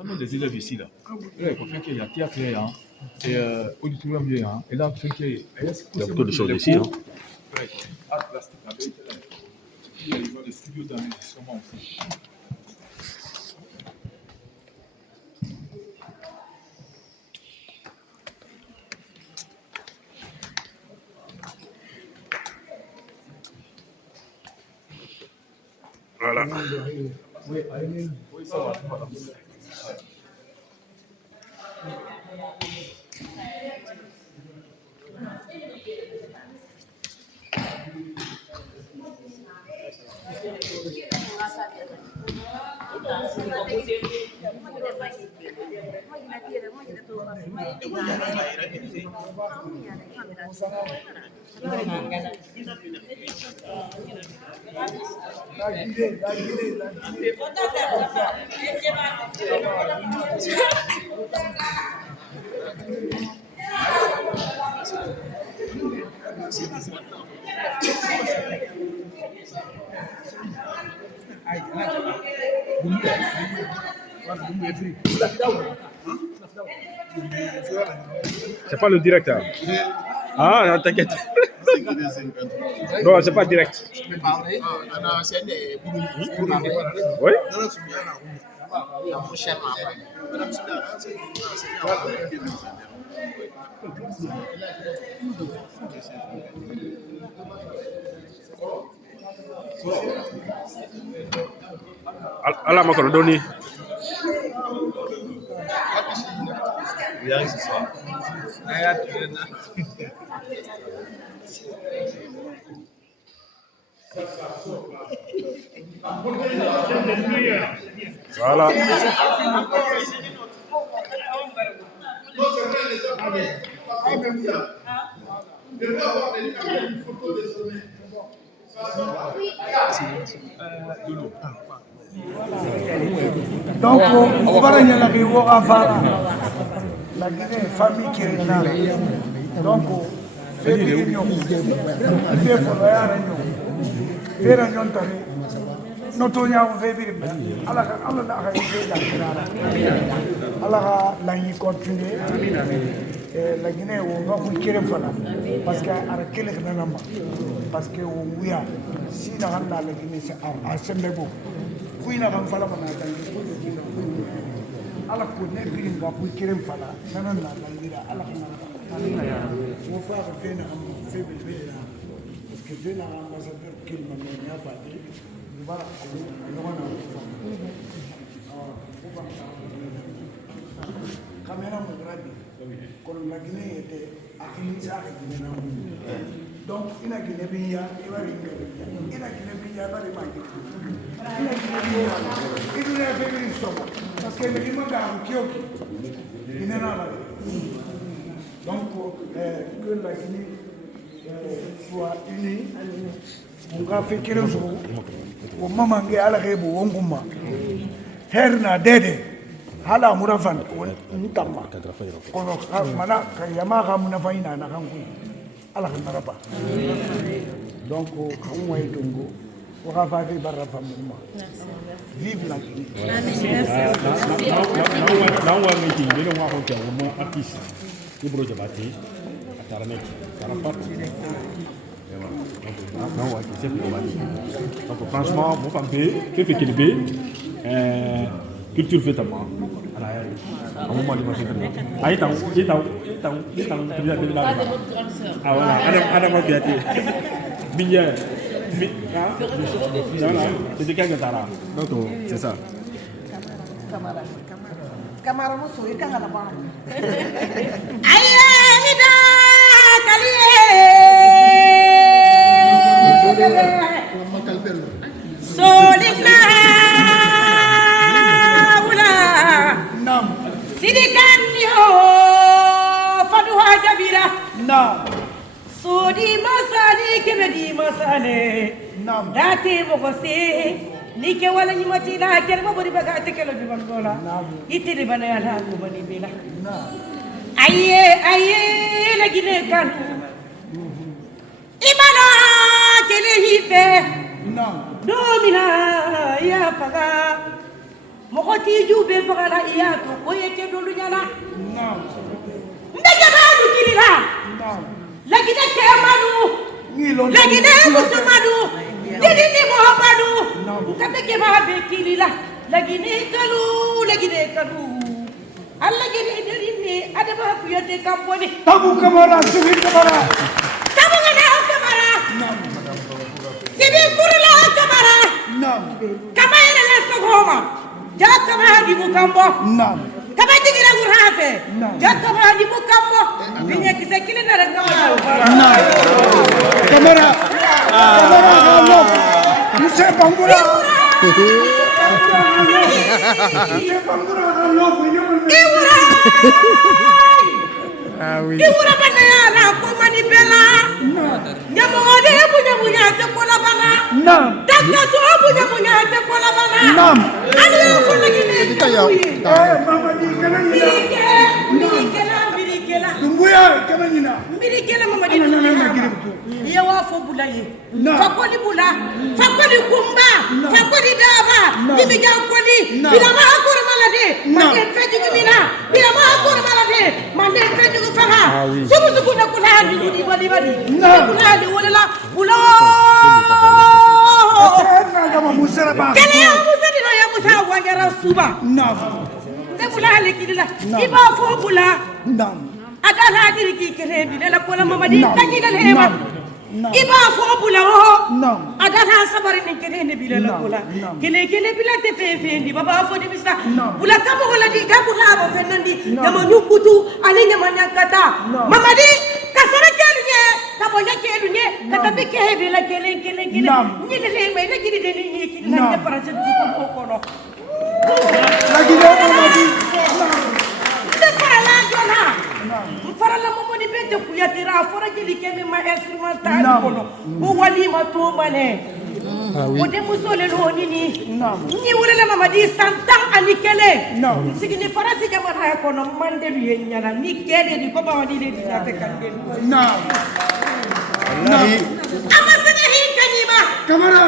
On a des élèves ici, là. Là, il faut faire qu'il y a théâtre, et auditorium, et là, il faut qu'il y ait... Il y a beaucoup de choses ici. Art plastique, il y a des studios d'enregistrement aussi. Voilà. Oui, ça va. C'est pas le directeur. Ah, non, t'inquiète. Non, c'est pas direct. Oui. Allah Macron. Viens ce soir. Voilà. Donc, on va y aller voir la Guinée, famille qui est là. Donc, fait réunion, fait réunion, notonya fait Allah la y continuer la Guinée on va kire fala parce que ara kele kana ma parce que on wiya si na la Guinée c'est a sembe bo kuina kan fala bana tan ala ko ne birin ga ku kire fala nanan la ngira ala kana ya mo fa ka fena am fe be bela parce que fena ambassadeur kilma ne ya fa di bara no na fa caméra mo grandi con la Guinée était à iniziare Guinée na donc ina Guinée biya ibari ina Guinée biya bari ma ina Guinée biya idu ne fe bi stop parce que le ima ga kioki ina na la donc que la Guinée soit unie on va faire quelque chose au moment que ala ke bu ngumma herna dede hala murafan ntamma kono mana kayama ka munafaina na kanku ala kan maraba donc on way dongo o ka fa fi barra famma vive la Guinée na wa ngi ni no wa ko tawo mo artiste ni bro jabati ataranet parapat non wa c'est pour moi donc franchement mon femme fait qu'il culture fait à moi à un moment de ma vie ah il ah voilà Adam Biati Binya c'est de quel gars là donc c'est ça Camara musuh ikan ada apa? Ayah ida kalian. Solina ula. nam Sidikan yo faduha jabira. nam Sudi masani kebedi masane. nam Dati mokosi. Nike wala nyimati la ker mo bari baga te kelo biban gola itiri bana ya la ko bani bila aye la gine kan imana kele hife nam domina ya faga Mokoti jube fagala iyato oyeke dolu nyala. Ndegabadu kilila. Lagine kemanu. Lagine musumadu. Didini mohamadu. Kabeke babe kilila. Lagine kalu. Allah gini ini ada apa ya te kampuni. Tabu kamera, subi kamera. Tabu ngene kamera. Sibi kurula kamera. Kamera la sogoma. Jangan kamera di bukambo. Kamera digira gurafe. Jangan kamera di bukambo. Binya kisekile na kamera. Kamera. Kamera Allah. Musa bangura. Iwura bana yara ko mani bela. Nyamo ode bunya te kola bana. Takka to bunya te kola bana. Ani ko lagi ne. Mama di kana ni. Birikela. Dumbuya kana ni na. Birikela mama di. Iya wa fo bulaye. Fakoli bula. Fakoli kumba. Fakoli daba. Dimi jankoli. Bila ma akor malade. Mande feju mina. Bila ma akor malade. Mande feju faha. Subu na kula di bali. Kula di wala bula. Kama musara ba. Kene ya musa di no ya musa wangara suba. Te bula lekidila. Iba fo bula. Adala diriki kerebi la kola mama di tangina hema. Iba fo bula ho. Adala sabari ni kene bila kola. Kene bila te fe ndi baba fo di bisa. Bula kamo wala di gabula ba fenandi. Nyama nyukutu ale nyama nyakata. Mama di kasara kelunye kabo nyakelunye katabe kehebi la kele. Nyine le mai na gidi de ni kidi na ya farase du ko kono. Lagi do mama di. Farala momo ni bete kuyatira fora jeli kemi ma instrumental kono ko wali ma to mane o de musole no ni wala la mama di santam anikele sigini farasi jamana kono mande bi nyala ni kede di ko ba wadi le di ate kande amasene hin kanima Kamera.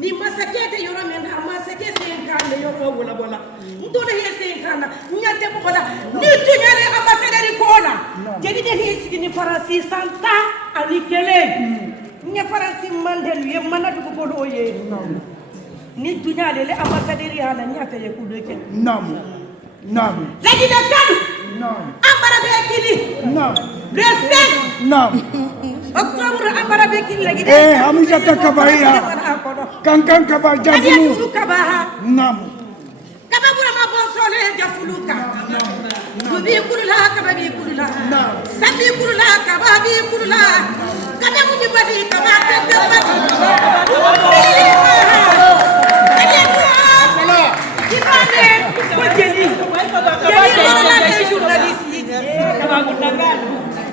ni masakete yoro men amasake sen kande yoro wala ndole hese kana nyate bokoda ni tunyare ambassadeur kona jadi de hesi ni farasi santa anikele nya farasi mandelu ye manadu ko do ye ni tunyale le ambassadeur hala nyate ye kudeke lagi na kadu ambara be kili reset octobre ambara be kili lagi de Hamza takabaya kankan kabah jafulu kabaha kababura mabonsole jafuluka dubi kulula kababi kulula sabi kulula kababi kulula kadamu jibadi kabate kabati kibane kojeli yeli lorala de journaliste kabagundaga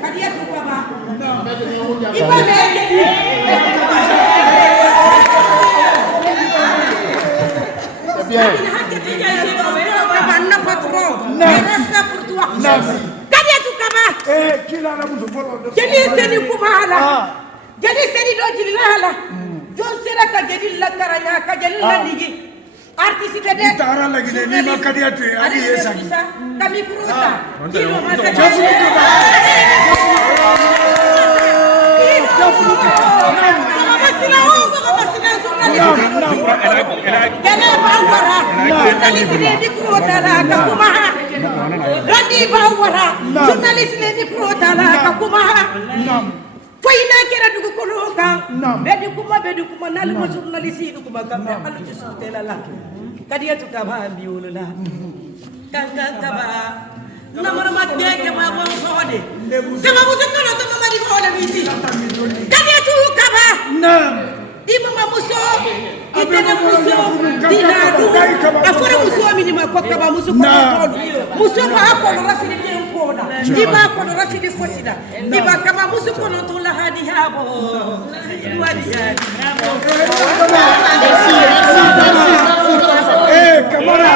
kadia tukaba ibane bien respect pour toi. Kadiatu kama. Kila na mtu follow. Jadi seni kumala. Jadi seni do jilala. Jo sera ka jadi la karanya ka jadi la digi. Artiste de. Tara lagi de ni makadiatu ali yesa. Kami kuruta. Kilo masa. Kene bawara. Jurnalist ni kurota la kakumaha. Randi bawara. Jurnalist ni kurota la kakumaha. Foyina kera dugu koloka. Bedi kuma nali mo jurnalist ni kuma gambe alu jusutela la. Kadiya tukaba biulula. Kaba. Namara matbe ke babo sode. Kama musokono to mari ko la miti. Kadiya tukaba. Imama muso itena muso dinadu afora muso minima ko kaba muso ko tolu muso ba ko rafini de koda iba ko rafini fosida iba kama muso ko no to la hadi habo wadi kamera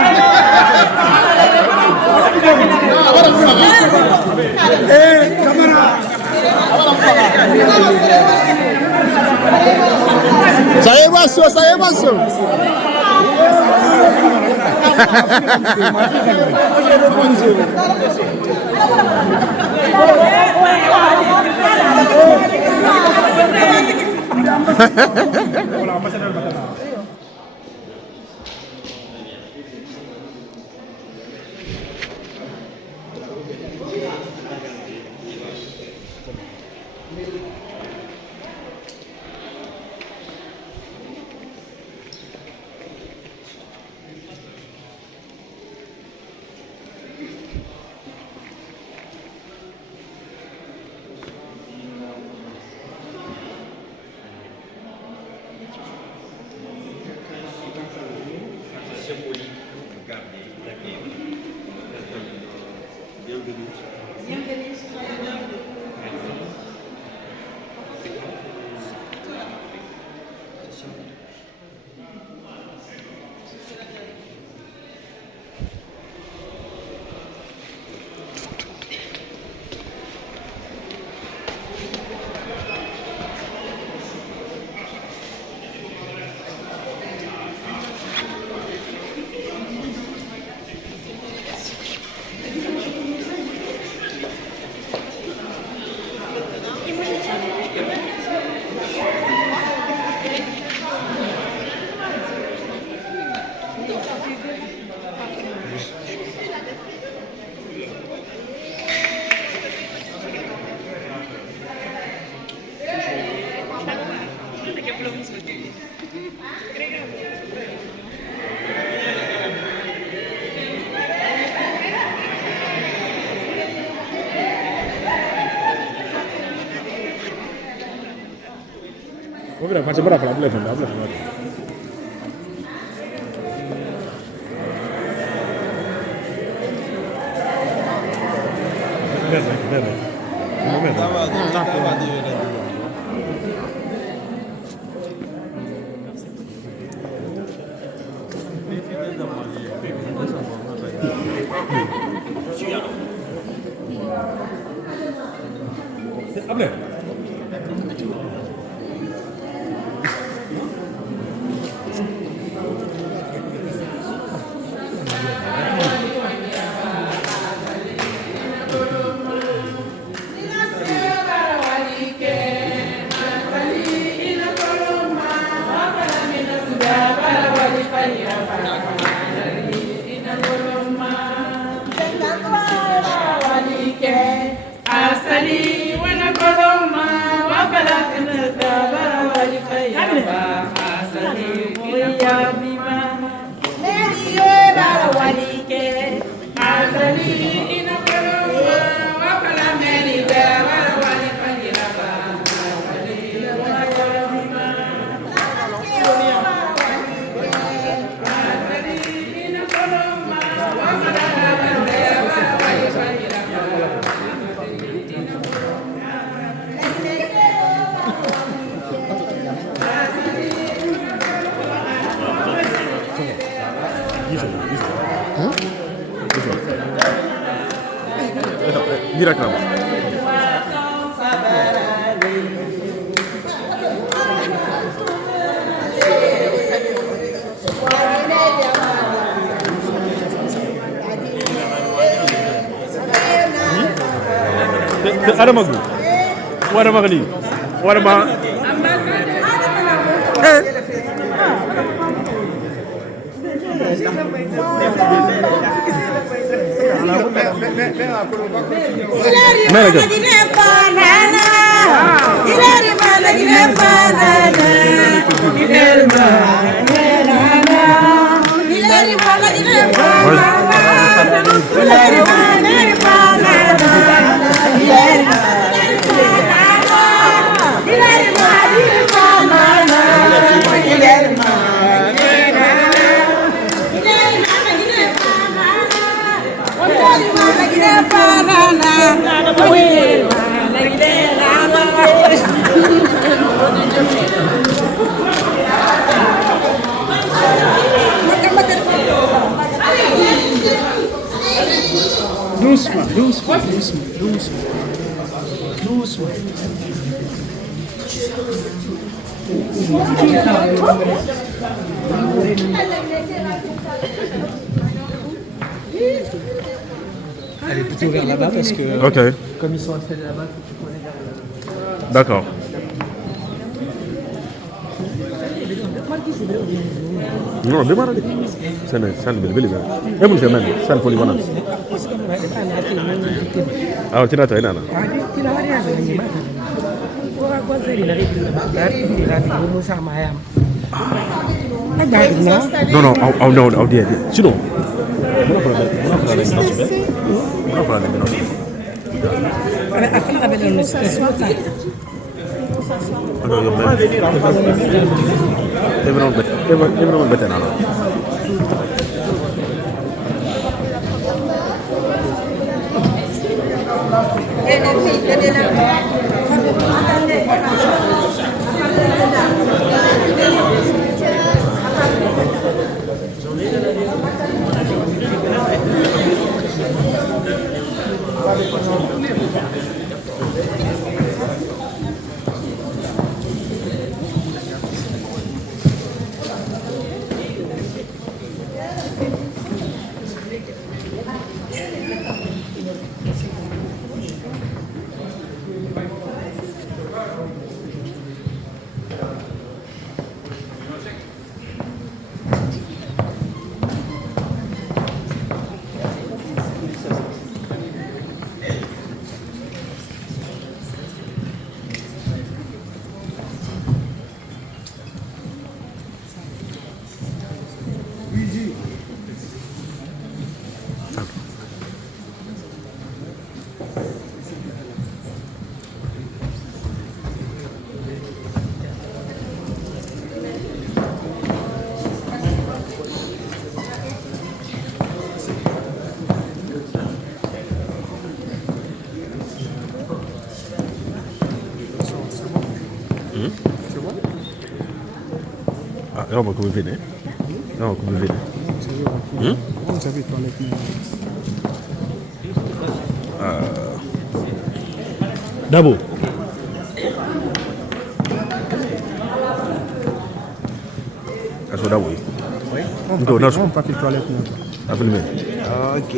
kamera Saya masuk. Mira, macam berapa lah boleh faham, boleh faham. Apa? Direkam. Ada magu. Ada magu ni. Ada magu. Doucement. Elle est plutôt vers là-bas parce que Ok, comme ils sont installés là-bas, faut que tu connais vers d'accord. Non, demande. Sen beli. Emun semen, sen poli wana. Ah, tina ta ina na. Non, au dia. Sinon. Everyone better now. On va couper vite. On va couper vite. D'abord. Est-ce que d'abord? Oui. On va faire le toilette. À filmer. Ok.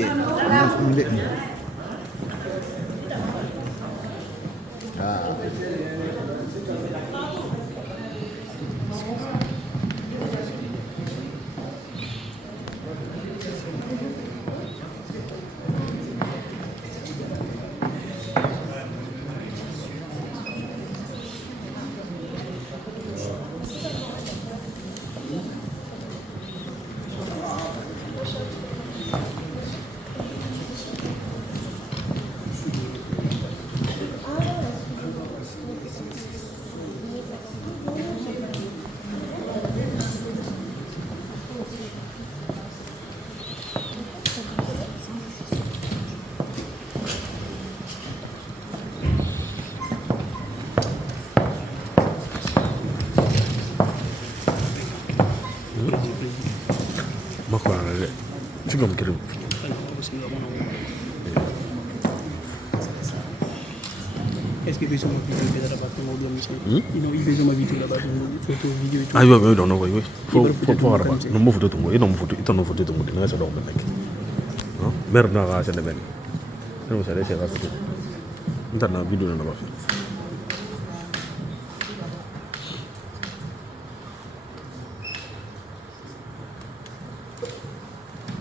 Est-ce que besoin de vidéo là-bas pour nous donner il besoin de vidéo là-bas pour photo vidéo et tout. Ah oui, non, oui. Faut voir. Non, mo photo tungo, non photo, ito no photo tungo, na sa dog mek. No, mer na ga sa deben. No sa le se ga photo. Nta na vidéo na ba fi.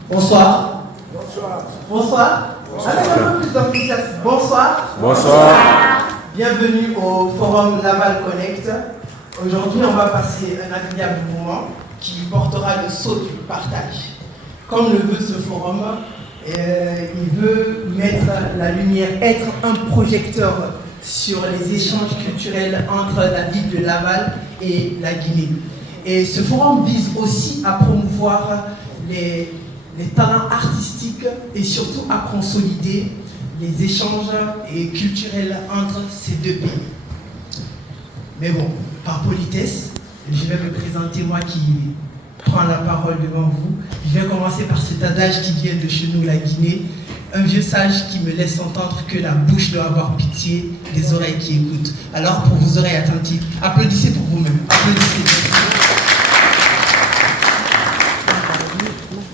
Bonsoir. Bonsoir. Avec un peu plus d'enthousiasme. Bonsoir. Bienvenue au Forum Laval Connect. Aujourd'hui, on va passer un agréable moment qui portera le sceau du partage. Comme le veut ce forum, il veut mettre la lumière, être un projecteur sur les échanges culturels entre la ville de Laval et la Guinée. Et ce forum vise aussi à promouvoir les talents artistiques et surtout à consolider les échanges culturels entre ces deux pays. Mais bon, par politesse, je vais me présenter, moi qui prends la parole devant vous. Je vais commencer par cet adage qui vient de chez nous, la Guinée. Un vieux sage qui me laisse entendre que la bouche doit avoir pitié des oreilles qui écoutent. Alors pour vos oreilles attentives, applaudissez pour vous-même. Applaudissez.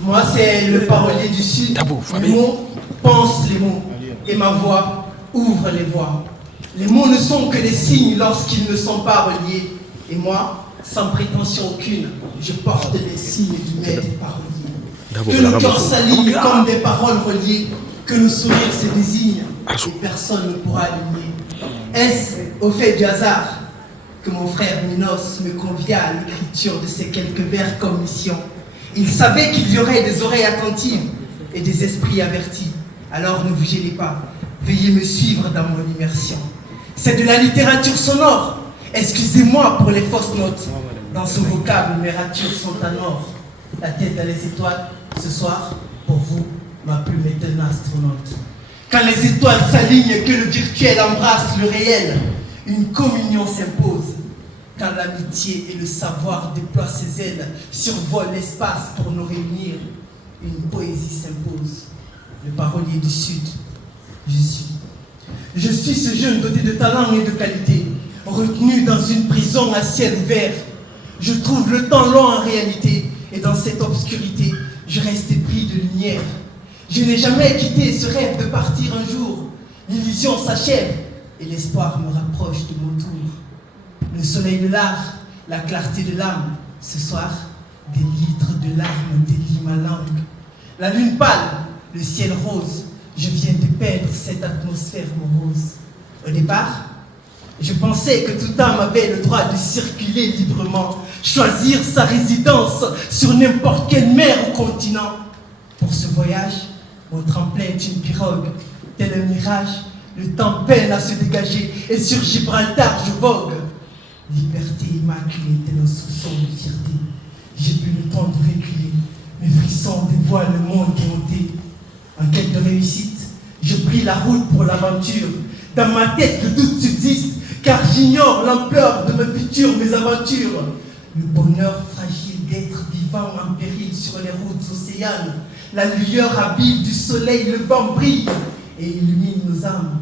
Moi, c'est le parolier du Sud. Les mots pensent les mots et ma voix ouvre les voies. Les mots ne sont que des signes lorsqu'ils ne sont pas reliés. Et moi, sans prétention aucune, je porte les signes du maître parolier. Que nos cœurs s'alignent comme des paroles reliées, que nos sourires se désignent et personne ne pourra aligner. Est-ce au fait du hasard que mon frère Minos me convia à l'écriture de ces quelques vers comme mission? Il savait qu'il y aurait des oreilles attentives et des esprits avertis. Alors ne vous gênez pas, veuillez me suivre dans mon immersion. C'est de la littérature sonore. Excusez-moi pour les fausses notes. Dans ce vocable, mes ratures sont en or. La tête dans les étoiles, ce soir, pour vous, ma plume est un astronaute. Quand les étoiles s'alignent, que le virtuel embrasse le réel, une communion s'impose. Quand l'amitié et le savoir déploient ses ailes, survolent l'espace pour nous réunir, une poésie s'impose. Le parolier du Sud, je suis. Je suis ce jeune doté de talent et de qualité, retenu dans une prison à ciel ouvert. Je trouve le temps long en réalité, et dans cette obscurité, je reste épris de lumière. Je n'ai jamais quitté ce rêve de partir un jour. L'illusion s'achève, et l'espoir me rapproche de mon tour. Le soleil de l'art, la clarté de l'âme, ce soir, des litres de larmes délient ma langue. La lune pâle, le ciel rose, je viens de peindre cette atmosphère morose. Au départ, je pensais que toute âme avait le droit de circuler librement, choisir sa résidence sur n'importe quelle mer ou continent. Pour ce voyage, mon tremplin est une pirogue, tel un mirage, le temps peine à se dégager, et sur Gibraltar je vogue. Liberté immaculée, tel un soupçon de fierté. J'ai plus le temps de reculer, mes frissons dévoilent le monde éhonté. En quête de réussite, je pris la route pour l'aventure. Dans ma tête, le doute subsiste, car j'ignore l'ampleur de mes futures mésaventures. Le bonheur fragile d'être vivant en péril sur les routes océanes. La lueur habile du soleil, le vent brille et illumine nos âmes.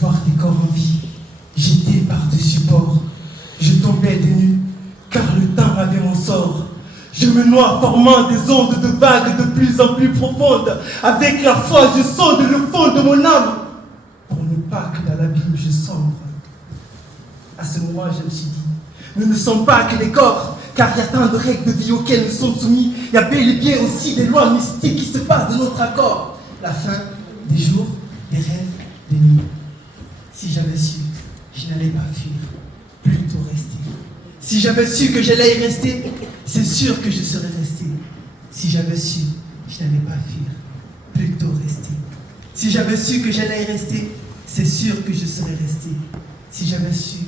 Voir des corps en vie, j'étais par-dessus bord. Je tombais de nu, car le temps avait mon sort. Je me noie formant des ondes de vagues de plus en plus profondes. Avec la foi, je sonde le fond de mon âme, pour ne pas que dans l'abîme je sombre. À ce moment, je me suis dit, nous ne sommes pas que des corps, car il y a tant de règles de vie auxquelles nous sommes soumis. Il y a bel et bien aussi des lois mystiques qui se passent de notre accord. La fin des jours, des rêves, des nuits. Si j'avais su, je n'allais pas fuir, plutôt rester. Si j'avais su que j'allais y rester, c'est sûr que je serais resté. Si j'avais su, je n'allais pas fuir, plutôt rester. Si j'avais su que j'allais y rester, c'est sûr que je serais resté. Si j'avais su,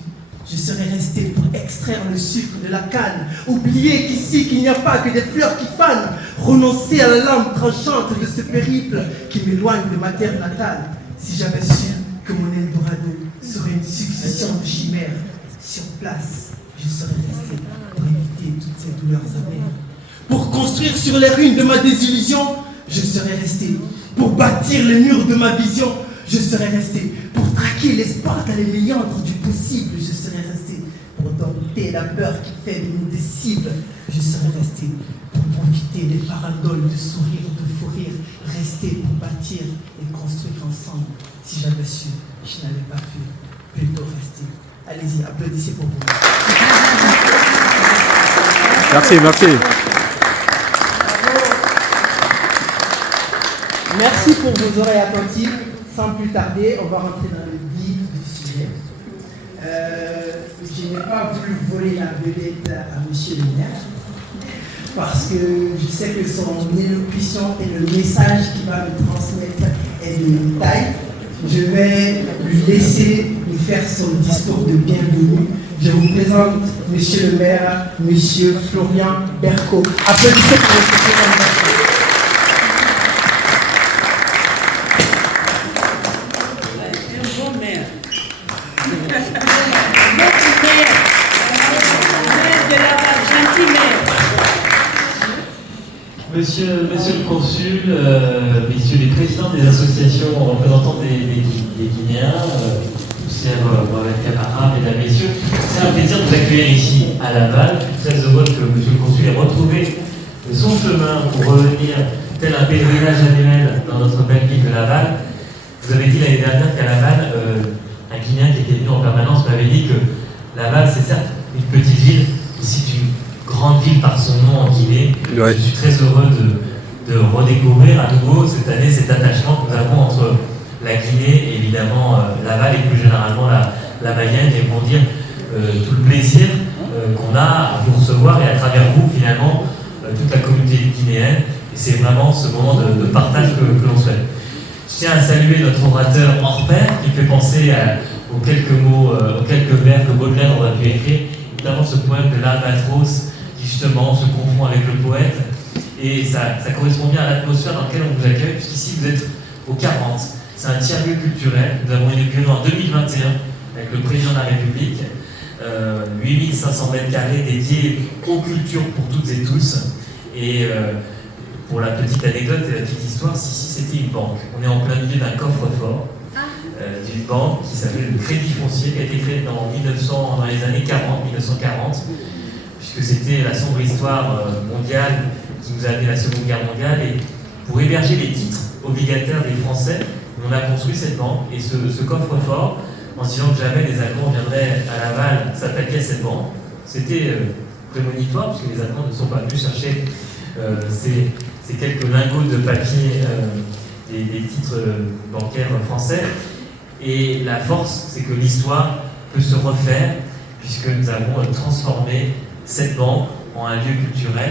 je serais resté pour extraire le sucre de la canne. Oublier qu'ici, qu'il n'y a pas que des fleurs qui fanent. Renoncer à la lame tranchante de ce périple qui m'éloigne de ma terre natale. Si j'avais su que mon Eldorado serait une succession de chimères, sur place, je serais resté pour éviter toutes ces douleurs amères. Pour construire sur les ruines de ma désillusion, je serais resté. Pour bâtir les murs de ma vision, je serais resté. Pour traquer l'espoir dans les méandres du possible, je serais resté. Pour dompter la peur qui fait de nous des cibles, je serais resté. Pour profiter des farandoles de sourire, de fou rire, rester pour bâtir et construire ensemble. Si j'avais su, je n'allais pas fuir, plutôt rester. Allez-y, applaudissez pour vous. Merci, merci. Merci pour vos oreilles attentives. Sans plus tarder, on va rentrer dans le vif du sujet. Je n'ai pas voulu voler la vedette à M. le maire, parce que je sais que son élocution et le message qu'il va me transmettre est de taille. Je vais lui laisser nous faire son discours de bienvenue. Je vous présente M. le maire, M. Florian Berco. Applaudissez pour votre présentation. Monsieur le consul, messieurs les présidents des associations représentants des Guinéens, chers Mohamed Camara, mesdames, messieurs, c'est un plaisir de vous accueillir ici à Laval. Je suis très heureux que monsieur le consul ait retrouvé Et son chemin pour revenir, tel un pèlerinage annuel dans notre belle ville de Laval, vous avez dit l'année dernière qu'à Laval, un Guinéen qui était venu en permanence m'avait dit que Laval, c'est certes une petite ville, mais c'est une grande ville par son nom en Guinée. Ouais. Je suis très heureux de redécouvrir à nouveau cette année cet attachement que nous avons entre la Guinée et évidemment Laval et plus généralement la Mayenne, et pour dire tout le plaisir qu'on a à vous recevoir et à travers vous finalement toute la communauté guinéenne, et c'est vraiment ce moment de partage que l'on souhaite. Je tiens à saluer notre orateur hors pair qui fait penser aux quelques mots, aux quelques vers que Baudelaire aurait pu écrire, notamment ce poème de l'Albatros qui justement se confond avec le poète, et ça correspond bien à l'atmosphère dans laquelle on vous accueille, puisqu'ici vous êtes au 40. C'est un tiers-lieu culturel. Nous avons inauguré en 2021 avec le président de la République, 8500 mètres carrés dédiés aux cultures pour toutes et tous. Et pour la petite anecdote et la petite histoire, si c'était une banque. On est en plein milieu d'un coffre-fort d'une banque qui s'appelle le Crédit Foncier, qui a été créé dans les années 1940, puisque c'était la sombre histoire mondiale qui nous a amené à la Seconde Guerre mondiale. Et pour héberger les titres obligataires des Français, on a construit cette banque et ce coffre-fort, en se disant que jamais les Allemands viendraient à Laval s'attaquer à cette banque. C'était prémonitoire, puisque les Allemands ne sont pas venus chercher ces quelques lingots de papier des titres bancaires français. Et la force, c'est que l'histoire peut se refaire, puisque nous avons transformé cette banque en un lieu culturel.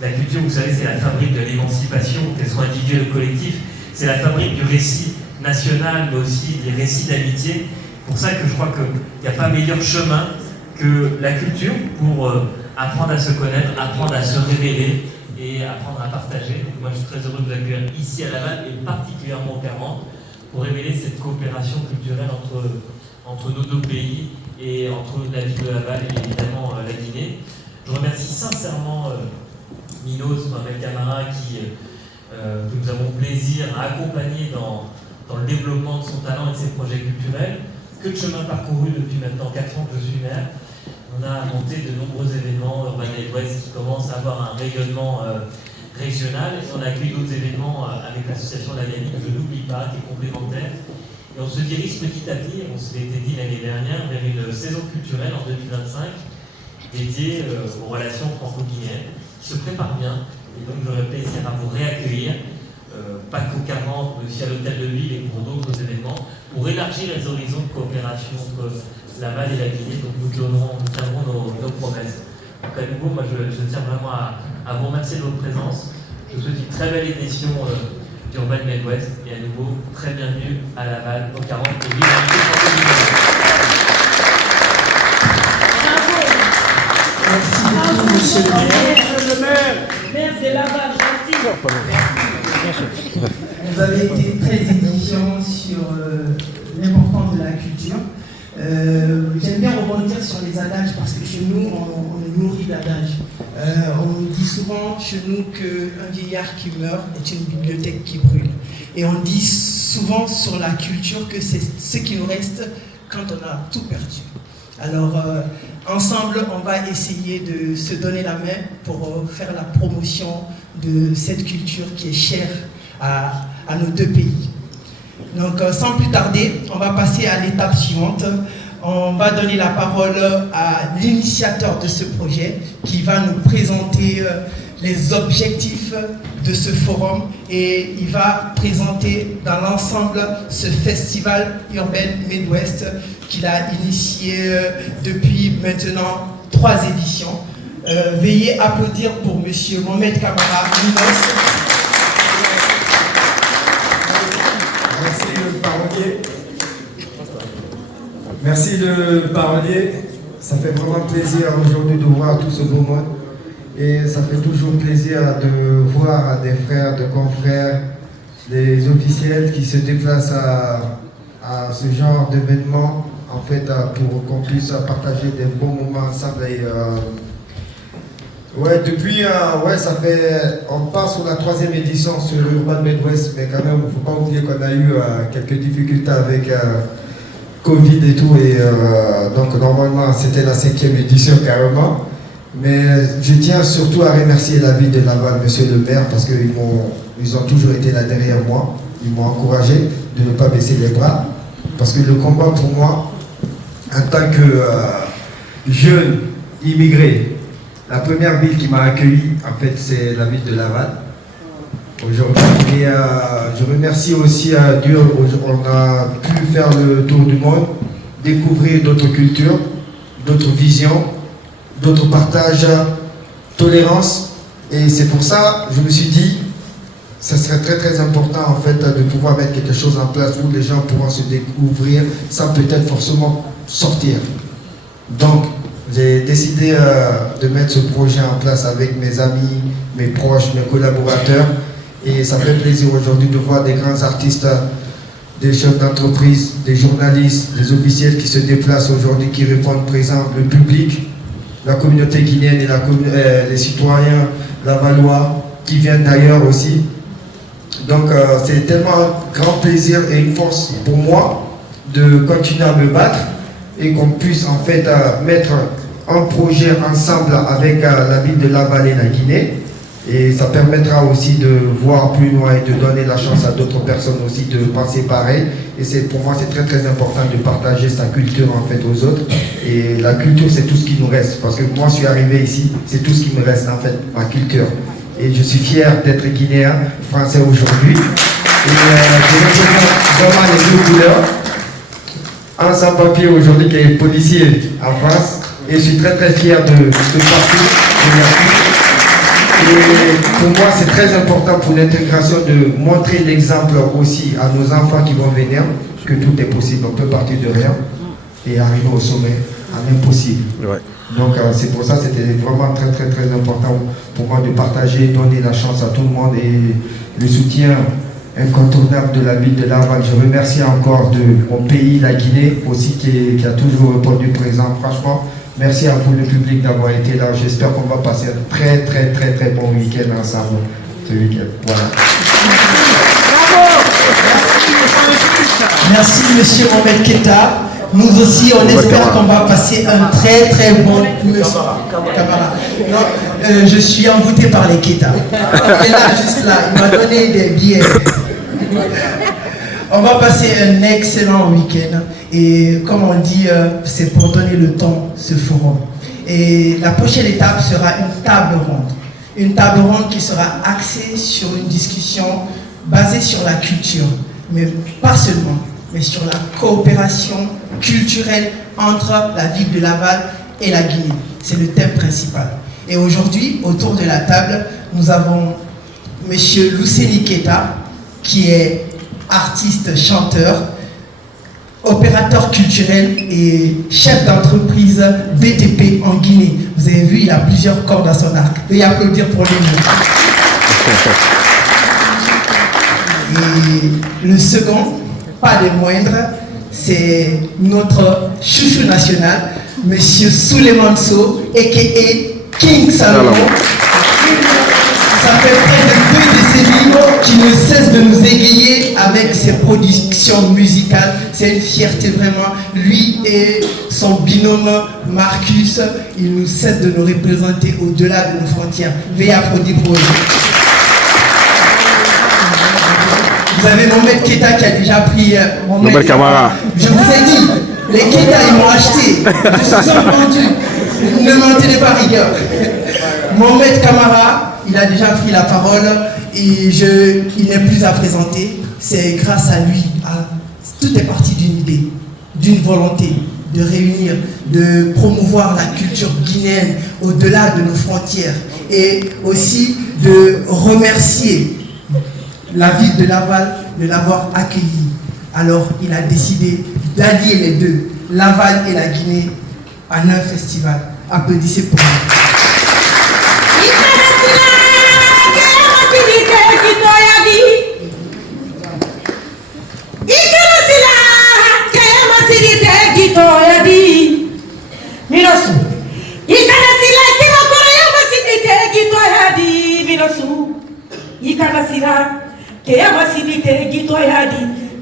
La culture, vous savez, c'est la fabrique de l'émancipation, qu'elle soit individuelle ou collective. C'est la fabrique du récit national, mais aussi des récits d'amitié. C'est pour ça que je crois qu'il n'y a pas meilleur chemin que la culture pour apprendre à se connaître, apprendre à se révéler et apprendre à partager. Donc moi, je suis très heureux de vous accueillir ici à Laval et particulièrement au 40 pour révéler cette coopération culturelle entre nos deux pays et entre la ville de Laval et évidemment la Guinée. Je remercie sincèrement Minos, Mohamed Camara, que nous avons plaisir à accompagner dans le développement de son talent et de ses projets culturels. Que de chemin parcouru depuis maintenant 4 ans que je suis maire. On a monté de nombreux événements Urban West qui commencent à avoir un rayonnement régional, et on a accueilli d'autres événements avec l'association La Ganie, que je n'oublie pas, qui est complémentaire. Et on se dirige petit à petit, on se l'était dit l'année dernière, vers une saison culturelle en 2025 dédiée aux relations franco-guinéennes, qui se prépare bien. Et donc j'aurai plaisir à vous réaccueillir, pas qu'au 40, mais aussi à l'Hôtel de Ville et pour d'autres événements, pour élargir les horizons de coopération entre Laval et la Guinée. Donc nous tiendrons nos promesses. Donc à nouveau, moi je tiens vraiment à vous remercier de votre présence. Je vous souhaite une très belle édition d'Urban Midwest et à nouveau très bienvenue à Laval au 40 et vive la Merci beaucoup, monsieur le maire. Maire de Laval, gentil. Vous avez été très édifiant sur l'importance de la culture. J'aime bien rebondir sur les adages parce que chez nous, on est nourri d'adages. On dit souvent chez nous qu'un vieillard qui meurt est une bibliothèque qui brûle. Et on dit souvent sur la culture que c'est ce qui nous reste quand on a tout perdu. Alors, ensemble, on va essayer de se donner la main pour faire la promotion de cette culture qui est chère à nos deux pays. Donc, sans plus tarder, on va passer à l'étape suivante. On va donner la parole à l'initiateur de ce projet qui va nous présenter les objectifs de ce forum et il va présenter dans l'ensemble ce festival Urban Midwest qu'il a initié depuis maintenant 3 éditions. Veuillez applaudir pour monsieur Mohamed Camara Minos. Merci le parolier. Merci le parolier. Ça fait vraiment plaisir aujourd'hui de voir tout ce beau monde. Et ça fait toujours plaisir de voir des frères, de confrères, des officiels qui se déplacent à ce genre d'événement, en fait, pour qu'on puisse partager des bons moments ensemble. Et, ça fait, on part sur la 3e édition sur Urban Midwest, mais quand même, il ne faut pas oublier qu'on a eu quelques difficultés avec Covid et tout, et donc normalement c'était la 5e édition carrément. Mais je tiens surtout à remercier la ville de Laval, monsieur le maire, parce qu'ils ont toujours été là derrière moi. Ils m'ont encouragé de ne pas baisser les bras. Parce que le combat pour moi, en tant que jeune immigré, la première ville qui m'a accueilli, en fait, c'est la ville de Laval. Aujourd'hui, et je remercie aussi Dieu, on a pu faire le tour du monde, découvrir d'autres cultures, d'autres visions, d'autres partages, tolérance. Et c'est pour ça que je me suis dit, ça serait très très important en fait de pouvoir mettre quelque chose en place où les gens pourront se découvrir sans peut-être forcément sortir. Donc, j'ai décidé de mettre ce projet en place avec mes amis, mes proches, mes collaborateurs. Et ça fait plaisir aujourd'hui de voir des grands artistes, des chefs d'entreprise, des journalistes, des officiels qui se déplacent aujourd'hui, qui répondent présents, le public, la communauté guinéenne et les citoyens lavallois qui viennent d'ailleurs aussi. Donc c'est tellement un grand plaisir et une force pour moi de continuer à me battre et qu'on puisse en fait mettre un projet ensemble avec la ville de Laval et la Guinée. Et ça permettra aussi de voir plus loin et de donner la chance à d'autres personnes aussi de penser pareil. Et pour moi, c'est très très important de partager sa culture en fait aux autres. Et la culture, c'est tout ce qui nous reste. Parce que moi, je suis arrivé ici, c'est tout ce qui me reste en fait, ma culture. Et je suis fier d'être guinéen, français aujourd'hui. Et je représente vraiment les deux couleurs. Un sans-papier aujourd'hui qui est policier en France. Et je suis très très fier de ce parti. Et pour moi, c'est très important pour l'intégration de montrer l'exemple aussi à nos enfants qui vont venir, que tout est possible. On peut partir de rien et arriver au sommet à l'impossible. Ouais. Donc c'est pour ça que c'était vraiment très très très important pour moi de partager, donner la chance à tout le monde et le soutien incontournable de la ville de Laval. Je remercie encore de mon pays, la Guinée, aussi qui a toujours répondu présent. Franchement, merci à vous le public d'avoir été là. J'espère qu'on va passer un très très très très bon week-end ensemble ce week-end. Voilà. Merci monsieur Mohamed Keita. Nous aussi, on espère qu'on va passer un très très bon Camara. Non, je suis envoûté par les Keita. Et là, juste là, il m'a donné des billets. On va passer un excellent week-end. Et comme on dit, c'est pour donner le temps, ce forum. Et la prochaine étape sera une table ronde. Une table ronde qui sera axée sur une discussion basée sur la culture. Mais pas seulement, mais sur la coopération culturelle entre la ville de Laval et la Guinée. C'est le thème principal. Et aujourd'hui, autour de la table, nous avons M. Luseni Keita, qui est artiste, chanteur, opérateur culturel et chef d'entreprise BTP en Guinée. Vous avez vu, il a plusieurs cordes à son arc. Veuillez applaudir pour lui. Et le second, pas des moindres, c'est notre chouchou national, M. Souleymane Sow, a.k.a. King Salomon. Ça fait près de 2 décennies qu'il ne cesse de nous égayer avec ses productions musicales. C'est une fierté vraiment. Lui et son binôme Marcus, ils ne cessent de nous représenter au-delà de nos frontières. Veuillez applaudir pour eux. Vous avez Mohamed Keita qui a déjà pris Mohamed Camara. Je vous ai dit, les Keita ils m'ont acheté. Je suis vendu. Ne m'en tenez pas rigueur. Mohamed Camara, il a déjà pris la parole et il n'est plus à présenter. C'est grâce à lui. Tout est parti d'une idée, d'une volonté de réunir, de promouvoir la culture guinéenne au-delà de nos frontières et aussi de remercier la ville de Laval de l'avoir accueilli. Alors il a décidé d'allier les deux, Laval et la Guinée, en un festival. Applaudissez pour nous.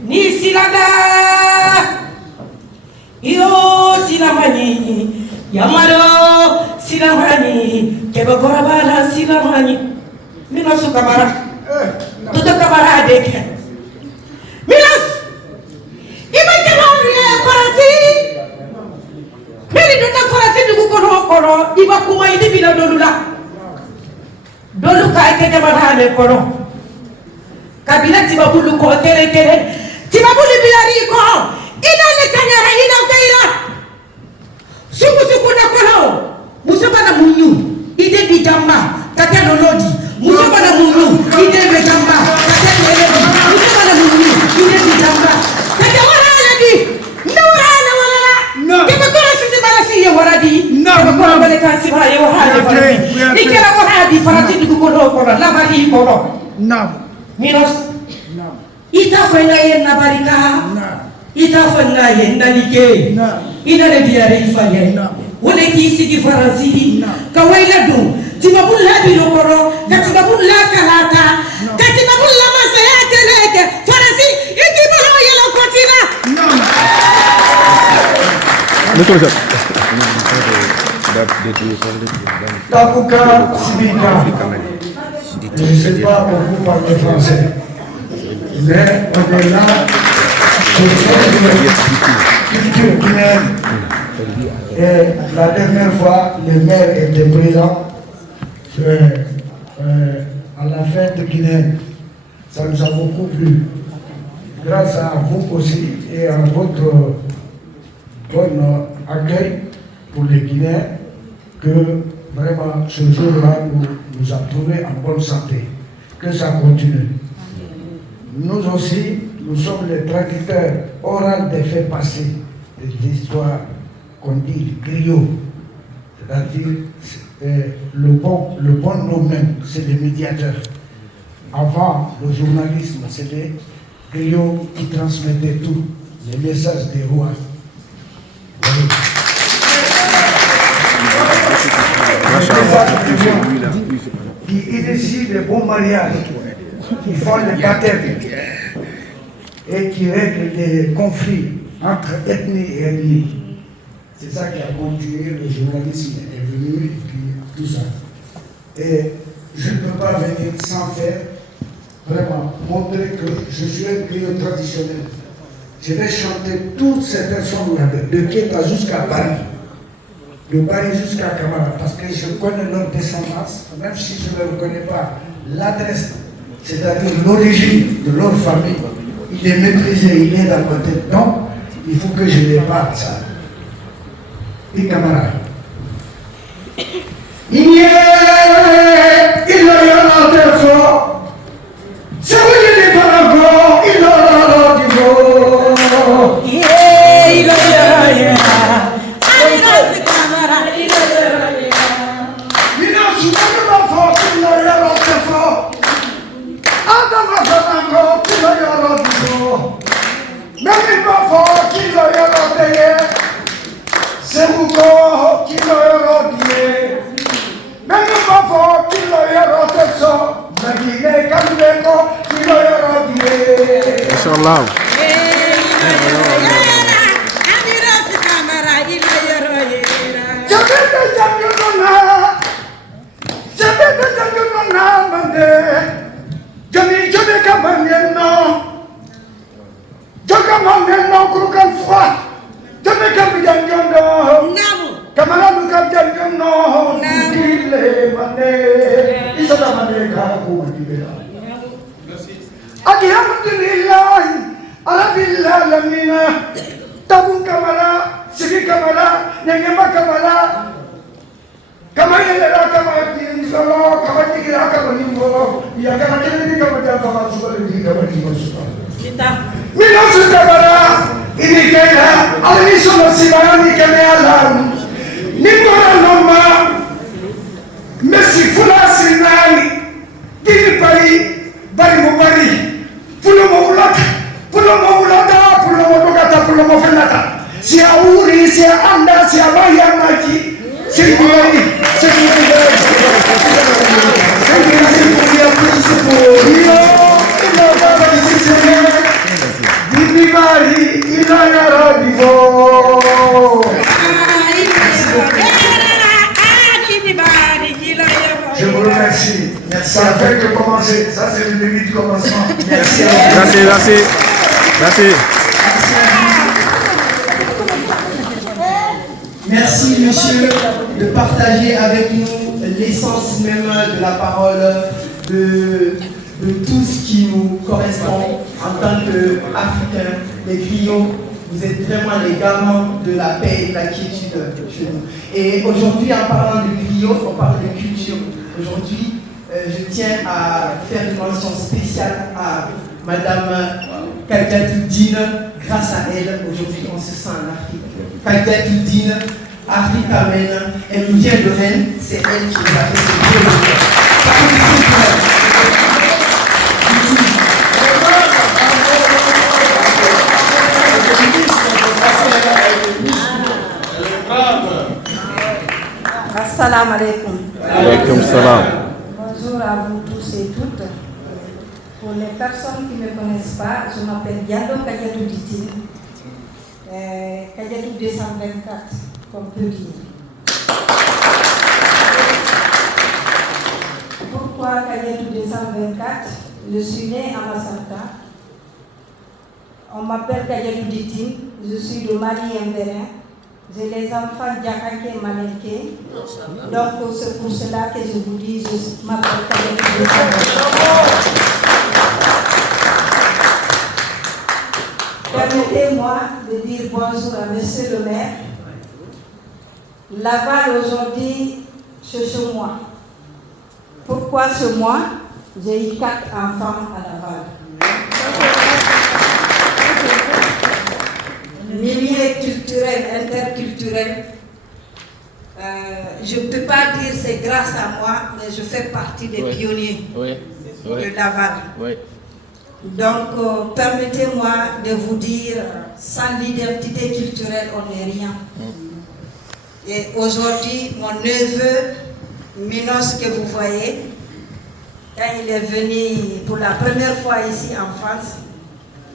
Ni silada yo silamani yamaro silamani keba gorabala silamani Minos kamara tuto kamara deke Minos imante mawriya farasi meri dunda farasi dugu kono iba kuma idi bila dolula dolu ka ite jamana le kono kabila tibabulu ko tere tibabulu bilari ko ina le kanyara ina gaira suku na kono musabana munyu ide bijamba tatelo lodi musabana munyu ide bijamba tatelo lodi musabana munyu ide bijamba tatawara ladi nawara wala kebe kora sisi balasi ye waradi kebe kora bale kasi ba ye wahade farati nikela wahadi farati dugu kono lavali kono Minos ita fena ye nabarika ita fena ye nalike ina le diare ifanye wole ki sigi faransi kawaila do tibabulla bi lokoro katibabulla kalata katibabulla masaya teleke faransi ikibalo yelo kotina Takuka Sibika. Je ne sais pas beaucoup parler français, mais on est là pour faire une culture guinéenne. Et la dernière fois, le maire était présent à la fête guinéenne. Ça nous a beaucoup plu. Grâce à vous aussi et à votre bon accueil pour les Guinéens, que vraiment ce jour-là nous a trouvés en bonne santé. Que ça continue. Nous aussi, nous sommes les traducteurs oraux des faits passés, des histoires qu'on dit griots. C'est-à-dire, le bon nom même, c'est les médiateurs. Avant, le journalisme, c'est les griots qui transmettaient tout, les messages des rois. Qui initient les bons mariages, qui font les baptêmes et qui règlent les conflits entre ethnie et ethnie. C'est ça qui a continué, le journalisme est venu et puis tout ça. Et je ne peux pas venir sans faire, vraiment, montrer que je suis un griot traditionnel. Je vais chanter toutes ces personnes-là, de Kéta jusqu'à Paris. De Paris jusqu'à Kamara, parce que je connais leur descendance, même si je ne reconnais pas l'adresse, c'est-à-dire l'origine de leur famille, il est maîtrisé, il est dans ma tête. Donc, il faut que je les parle ça. Et Kamara. Il y a un fort. C'est où il est pas encore, il y a du fort. Il y a. Inshallah. Alhamdulillah, alhamdulillah, tabung kamala, segi kamala, nyengema kamala, kamaya lera kamaya inshallah, kamaya kira kamaya nimbo, ya kamaya kira kamaya kamaya suka lagi kamaya suka. Kita. Minus kamala, ini kaya, alami sudah sibaran ini kaya alam, nimbo lomba, Messi fula sinani, tiri pari, bari mo bari. Pulo mulata, pulo fenata. Si auri, si anda, si abaya maji, si buai, si buai. Saya prinsip Rio, ino baba di sini. Di mari, ino yara di bo. Merci. Merci. Merci, monsieur, de partager avec nous l'essence même de la parole, de tout ce qui nous correspond en tant qu'Africains, les griots. Vous êtes vraiment les garants de la paix et de la quiétude chez nous. Et aujourd'hui, en parlant de griots, on parle de culture. Aujourd'hui, je tiens à faire une mention spéciale à Madame Kadiatoudine. Grâce à elle, aujourd'hui, on se sent en Afrique. Kadiatoudine, africaine, elle nous vient de Rennes, c'est elle qui nous a fait ce beau repas. Assalamu alaikum. Alaikum salam. Bonjour à vous tous et toutes. Pour les personnes qui ne me connaissent pas, je m'appelle Diado Kadiatoudine. Kadiatou 224, comme peut dire. Pourquoi Kadiatou 224? Je suis née à Massanta. On m'appelle Kadiatoudine. Je suis de Mali et Bénin. J'ai les enfants Diakake et Malenke. Donc c'est pour cela que je vous dis, je m'appelle Kadiatou 224. Permettez-moi de dire bonjour à monsieur le maire. Laval aujourd'hui, c'est chez moi. Pourquoi chez moi? J'ai eu 4 enfants à Laval. Milieu culturel, interculturel, je ne peux pas dire c'est grâce à moi, mais je fais partie des pionniers de Laval. Donc, permettez-moi de vous dire, sans l'identité culturelle, on n'est rien. Et aujourd'hui, mon neveu, Minos, que vous voyez, quand il est venu pour la première fois ici en France,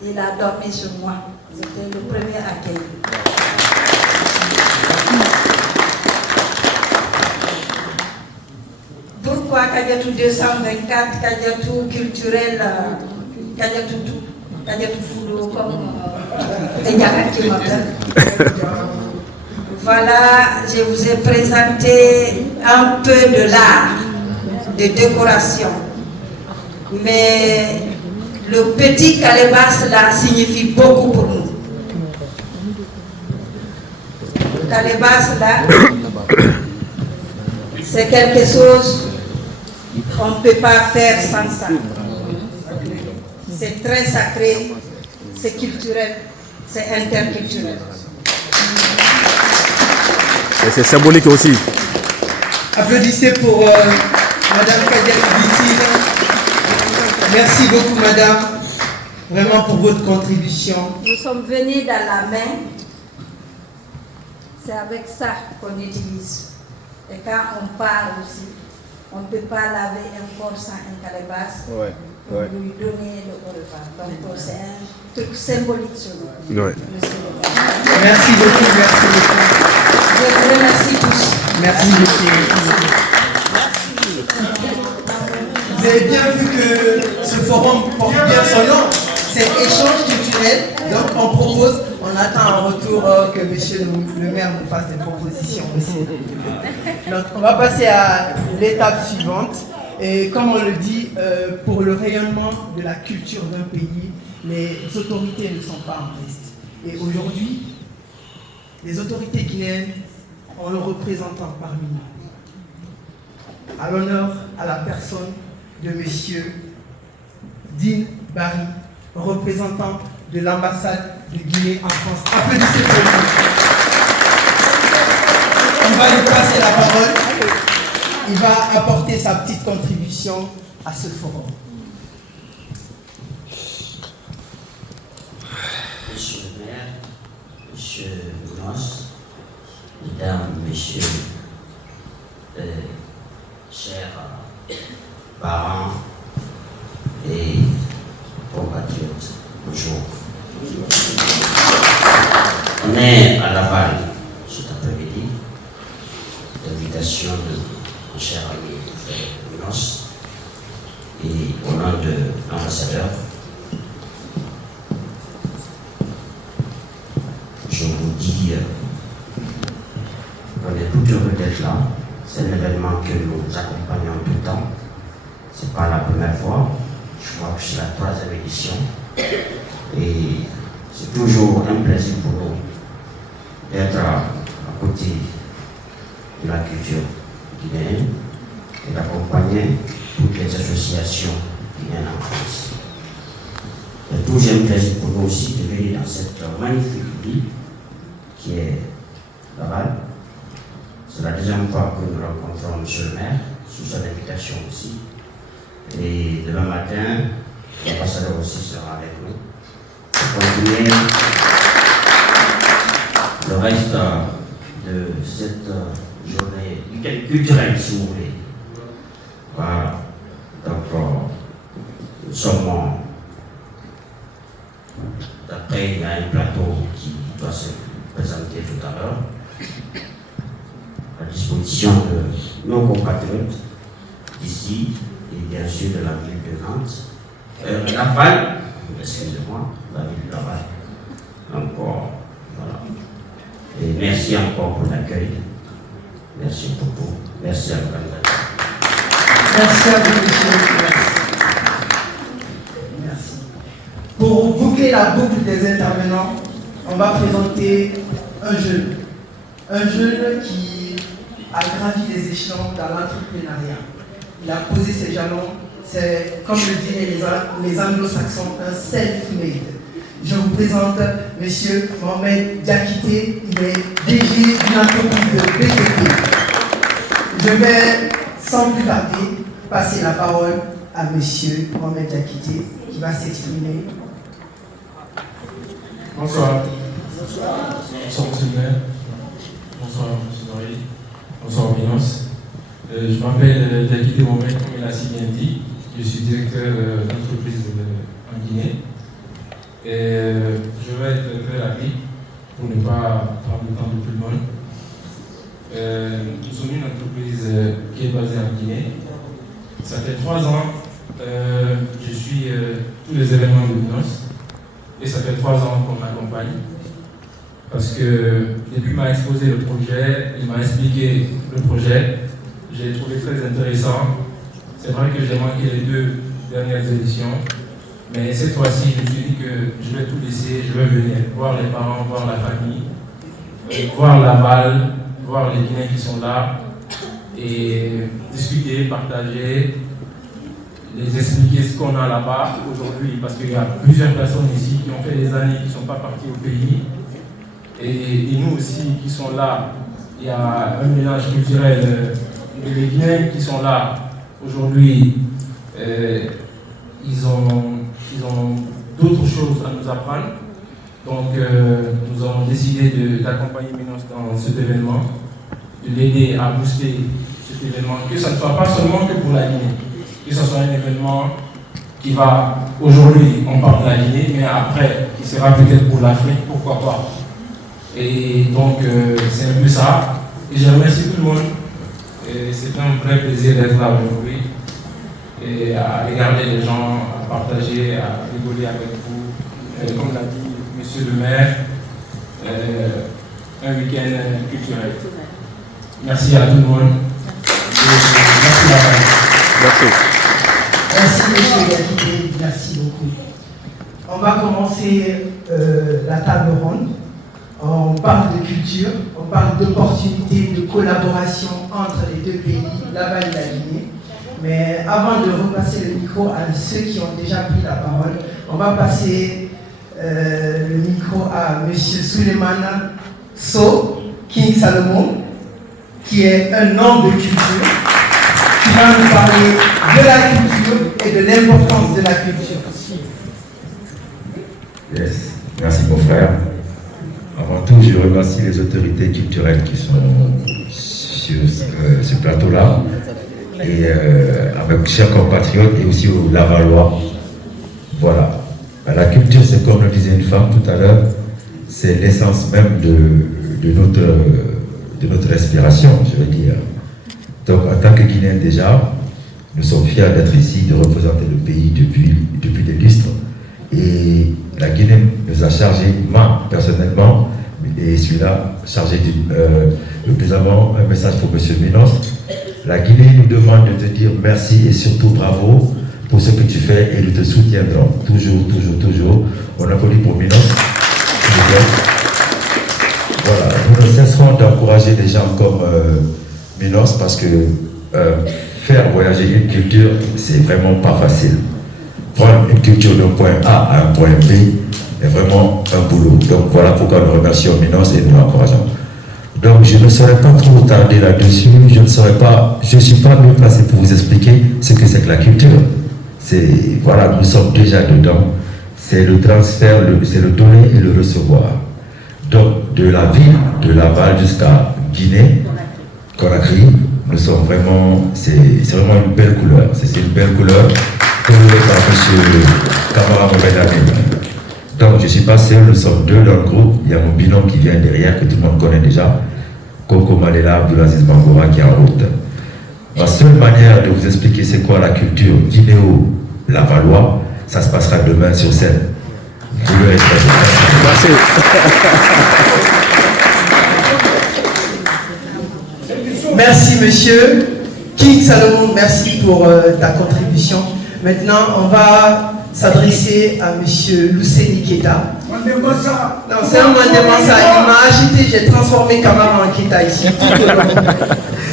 il a dormi chez moi. C'était le premier accueil. Pourquoi Kadiatou 224, Kadiatou culturel, Kadiatou tout, Kadiatou Foulou, comme Diakake m'appelle. Voilà, je vous ai présenté un peu de l'art de décoration. Mais le petit calebasse là signifie beaucoup pour nous. Le calebasse là, c'est quelque chose qu'on ne peut pas faire sans ça. C'est très sacré, c'est culturel, c'est interculturel. Et c'est symbolique aussi. Applaudissez pour Madame Kadiatoudine. Merci beaucoup, Madame, vraiment pour votre contribution. Nous sommes venus dans la main. C'est avec ça qu'on utilise. Et quand on part aussi, on ne peut pas laver un corps sans un calebasse pour lui donner le au repas. Donc c'est un truc symbolique sur nous. Merci beaucoup, merci beaucoup. Je vous remercie tous. Merci beaucoup. Vous avez bien vu que ce forum porte bien son nom. C'est échange culturel. Donc on propose, on attend en retour que monsieur le maire nous fasse des propositions aussi. Donc on va passer à l'étape suivante. Et comme on le dit, pour le rayonnement de la culture d'un pays, les autorités ne sont pas en reste. Et aujourd'hui, les autorités guinéennes ont le représentant parmi nous. À l'honneur à la personne de monsieur Dean Barry, représentant de l'ambassade de Guinée en France. Applaudissez pour lui. On va lui passer la parole. Il va apporter sa petite contribution à ce forum. Monsieur le maire, monsieur Minos, mesdames, messieurs, chers parents et compatriotes, bonjour. On est à Laval cet après-midi, l'invitation de mon cher ami Minos et au nom de l'ambassadeur. suis on est tout heureux d'être là. C'est un événement que nous accompagnons tout le temps. Ce n'est pas la première fois. Je crois que c'est la 3e édition. Et c'est toujours un plaisir pour nous d'être à côté de la culture guinéenne et d'accompagner toutes les associations guinéennes en France. C'est toujours un plaisir pour nous aussi de venir dans cette magnifique ville qui est Laval. C'est la 2e fois que nous rencontrons M. le maire, sous son invitation aussi. Et demain matin, l'ambassadeur aussi sera avec nous pour continuer le reste de cette journée culturelle, si vous voulez. Voilà. Donc, nous sommes. Après, il y a un plateau qui doit se présenter tout à l'heure à disposition de nos compatriotes d'ici et bien sûr de la ville de Nantes. Laval, excusez-moi, la ville de Laval. Donc, voilà. Et merci encore pour l'accueil. Merci pour tout. Merci à l'organisateur. Merci à vous, monsieur. Merci. Pour boucler la boucle des intervenants, on va présenter un jeune. Un jeune qui a gravi les échelons dans l'entrepreneuriat. Il a posé ses jalons. C'est, comme le diraient les anglo-saxons, un self-made. Je vous présente M. Mohamed Diakité. Il est DG d'une entreprise de BTP. Je vais, sans plus tarder, passer la parole à M. Mohamed Diakité qui va s'exprimer. Bonsoir. Bonsoir, M. le maire. Bonsoir, M. Nori. Bonsoir, Minos. Je m'appelle Diakité Mohamed, comme il a si bien dit. Je suis directeur d'entreprise en Guinée. Et je vais être très rapide pour ne pas prendre le temps de tout le monde. Nous sommes une entreprise qui est basée en Guinée. Ça fait 3 ans que je suis tous les événements de Minos. Et ça fait 3 ans qu'on m'accompagne. Parce que depuis qu'il m'a exposé le projet, il m'a expliqué le projet. J'ai trouvé très intéressant. C'est vrai que j'ai manqué les 2 dernières éditions. Mais cette fois-ci, je me suis dit que je vais tout laisser, je vais venir voir les parents, voir la famille, voir Laval, voir les Guinéens qui sont là, et discuter, partager, les expliquer ce qu'on a là-bas aujourd'hui, parce qu'il y a plusieurs personnes ici qui ont fait des années qui ne sont pas parties au pays, et nous aussi qui sont là, il y a un mélange culturel. Les Guinéens qui sont là aujourd'hui, ils ont d'autres choses à nous apprendre. Donc, nous avons décidé d'accompagner Minos dans cet événement, de l'aider à booster cet événement, que ce ne soit pas seulement que pour la Guinée, que ce soit un événement qui va, aujourd'hui, on parle de la Guinée, mais après, qui sera peut-être pour l'Afrique, pourquoi pas. Et donc, c'est un peu ça. Et je remercie tout le monde. C'est un vrai plaisir d'être là aujourd'hui et à regarder les gens, à partager, à rigoler avec vous. Comme l'a dit Monsieur le maire, un week-end culturel. Merci à tout le monde. Merci à vous. Merci. Merci M. Diakité, merci beaucoup. On va commencer la table ronde. On parle de culture, on parle d'opportunités de collaboration entre les 2 pays, Laval et la Guinée. Mais avant de repasser le micro à ceux qui ont déjà pris la parole, on va passer le micro à M. Souleymane So, King Salomon, qui est un homme de culture, qui va nous parler de la culture et de l'importance de la culture. Yes. Merci mon frère. Avant tout, je remercie les autorités culturelles qui sont sur ce plateau-là, et avec chers compatriotes et aussi aux Lavallois. Voilà. La culture, c'est comme le disait une femme tout à l'heure, c'est l'essence même de notre respiration, je veux dire. Donc, en tant que Guinéens déjà, nous sommes fiers d'être ici, de représenter le pays depuis des lustres. Et la Guinée nous a chargé, moi personnellement, et celui-là chargé le plus avant un message pour M. Minos. La Guinée nous demande de te dire merci et surtout bravo pour ce que tu fais et nous te soutiendrons toujours, toujours, toujours. On applaudit pour Minos. Voilà, nous ne cesserons d'encourager des gens comme Minos parce que faire voyager une culture, c'est vraiment pas facile. Prendre une culture d'un point A à un point B est vraiment un boulot. Donc voilà pourquoi nous remercions Minos et nous l'encourageons. Donc je ne saurais pas trop tarder là-dessus, je ne suis pas mieux placé pour vous expliquer ce que c'est que la culture. Voilà, nous sommes déjà dedans. C'est le transfert, c'est le donner et le recevoir. Donc de la ville de Laval jusqu'à Guinée, Conakry, nous sommes vraiment, c'est vraiment une belle couleur. C'est une belle couleur colorée par M. Camara Mohamed. Donc je ne suis pas seul, nous sommes deux dans le groupe. Il y a mon binôme qui vient derrière, que tout le monde connaît déjà. Coco Malela, Abdulaziz Bangora qui est en route. Ma seule manière de vous expliquer c'est quoi la culture guinéo-lavalois, ça se passera demain sur scène. Vous le Merci. Merci monsieur. King Salomon, merci pour ta contribution. Maintenant, on va s'adresser à monsieur Luceni Keta. Non, c'est un Mandemasa. Il m'a agité, j'ai transformé Kamara en Keta ici.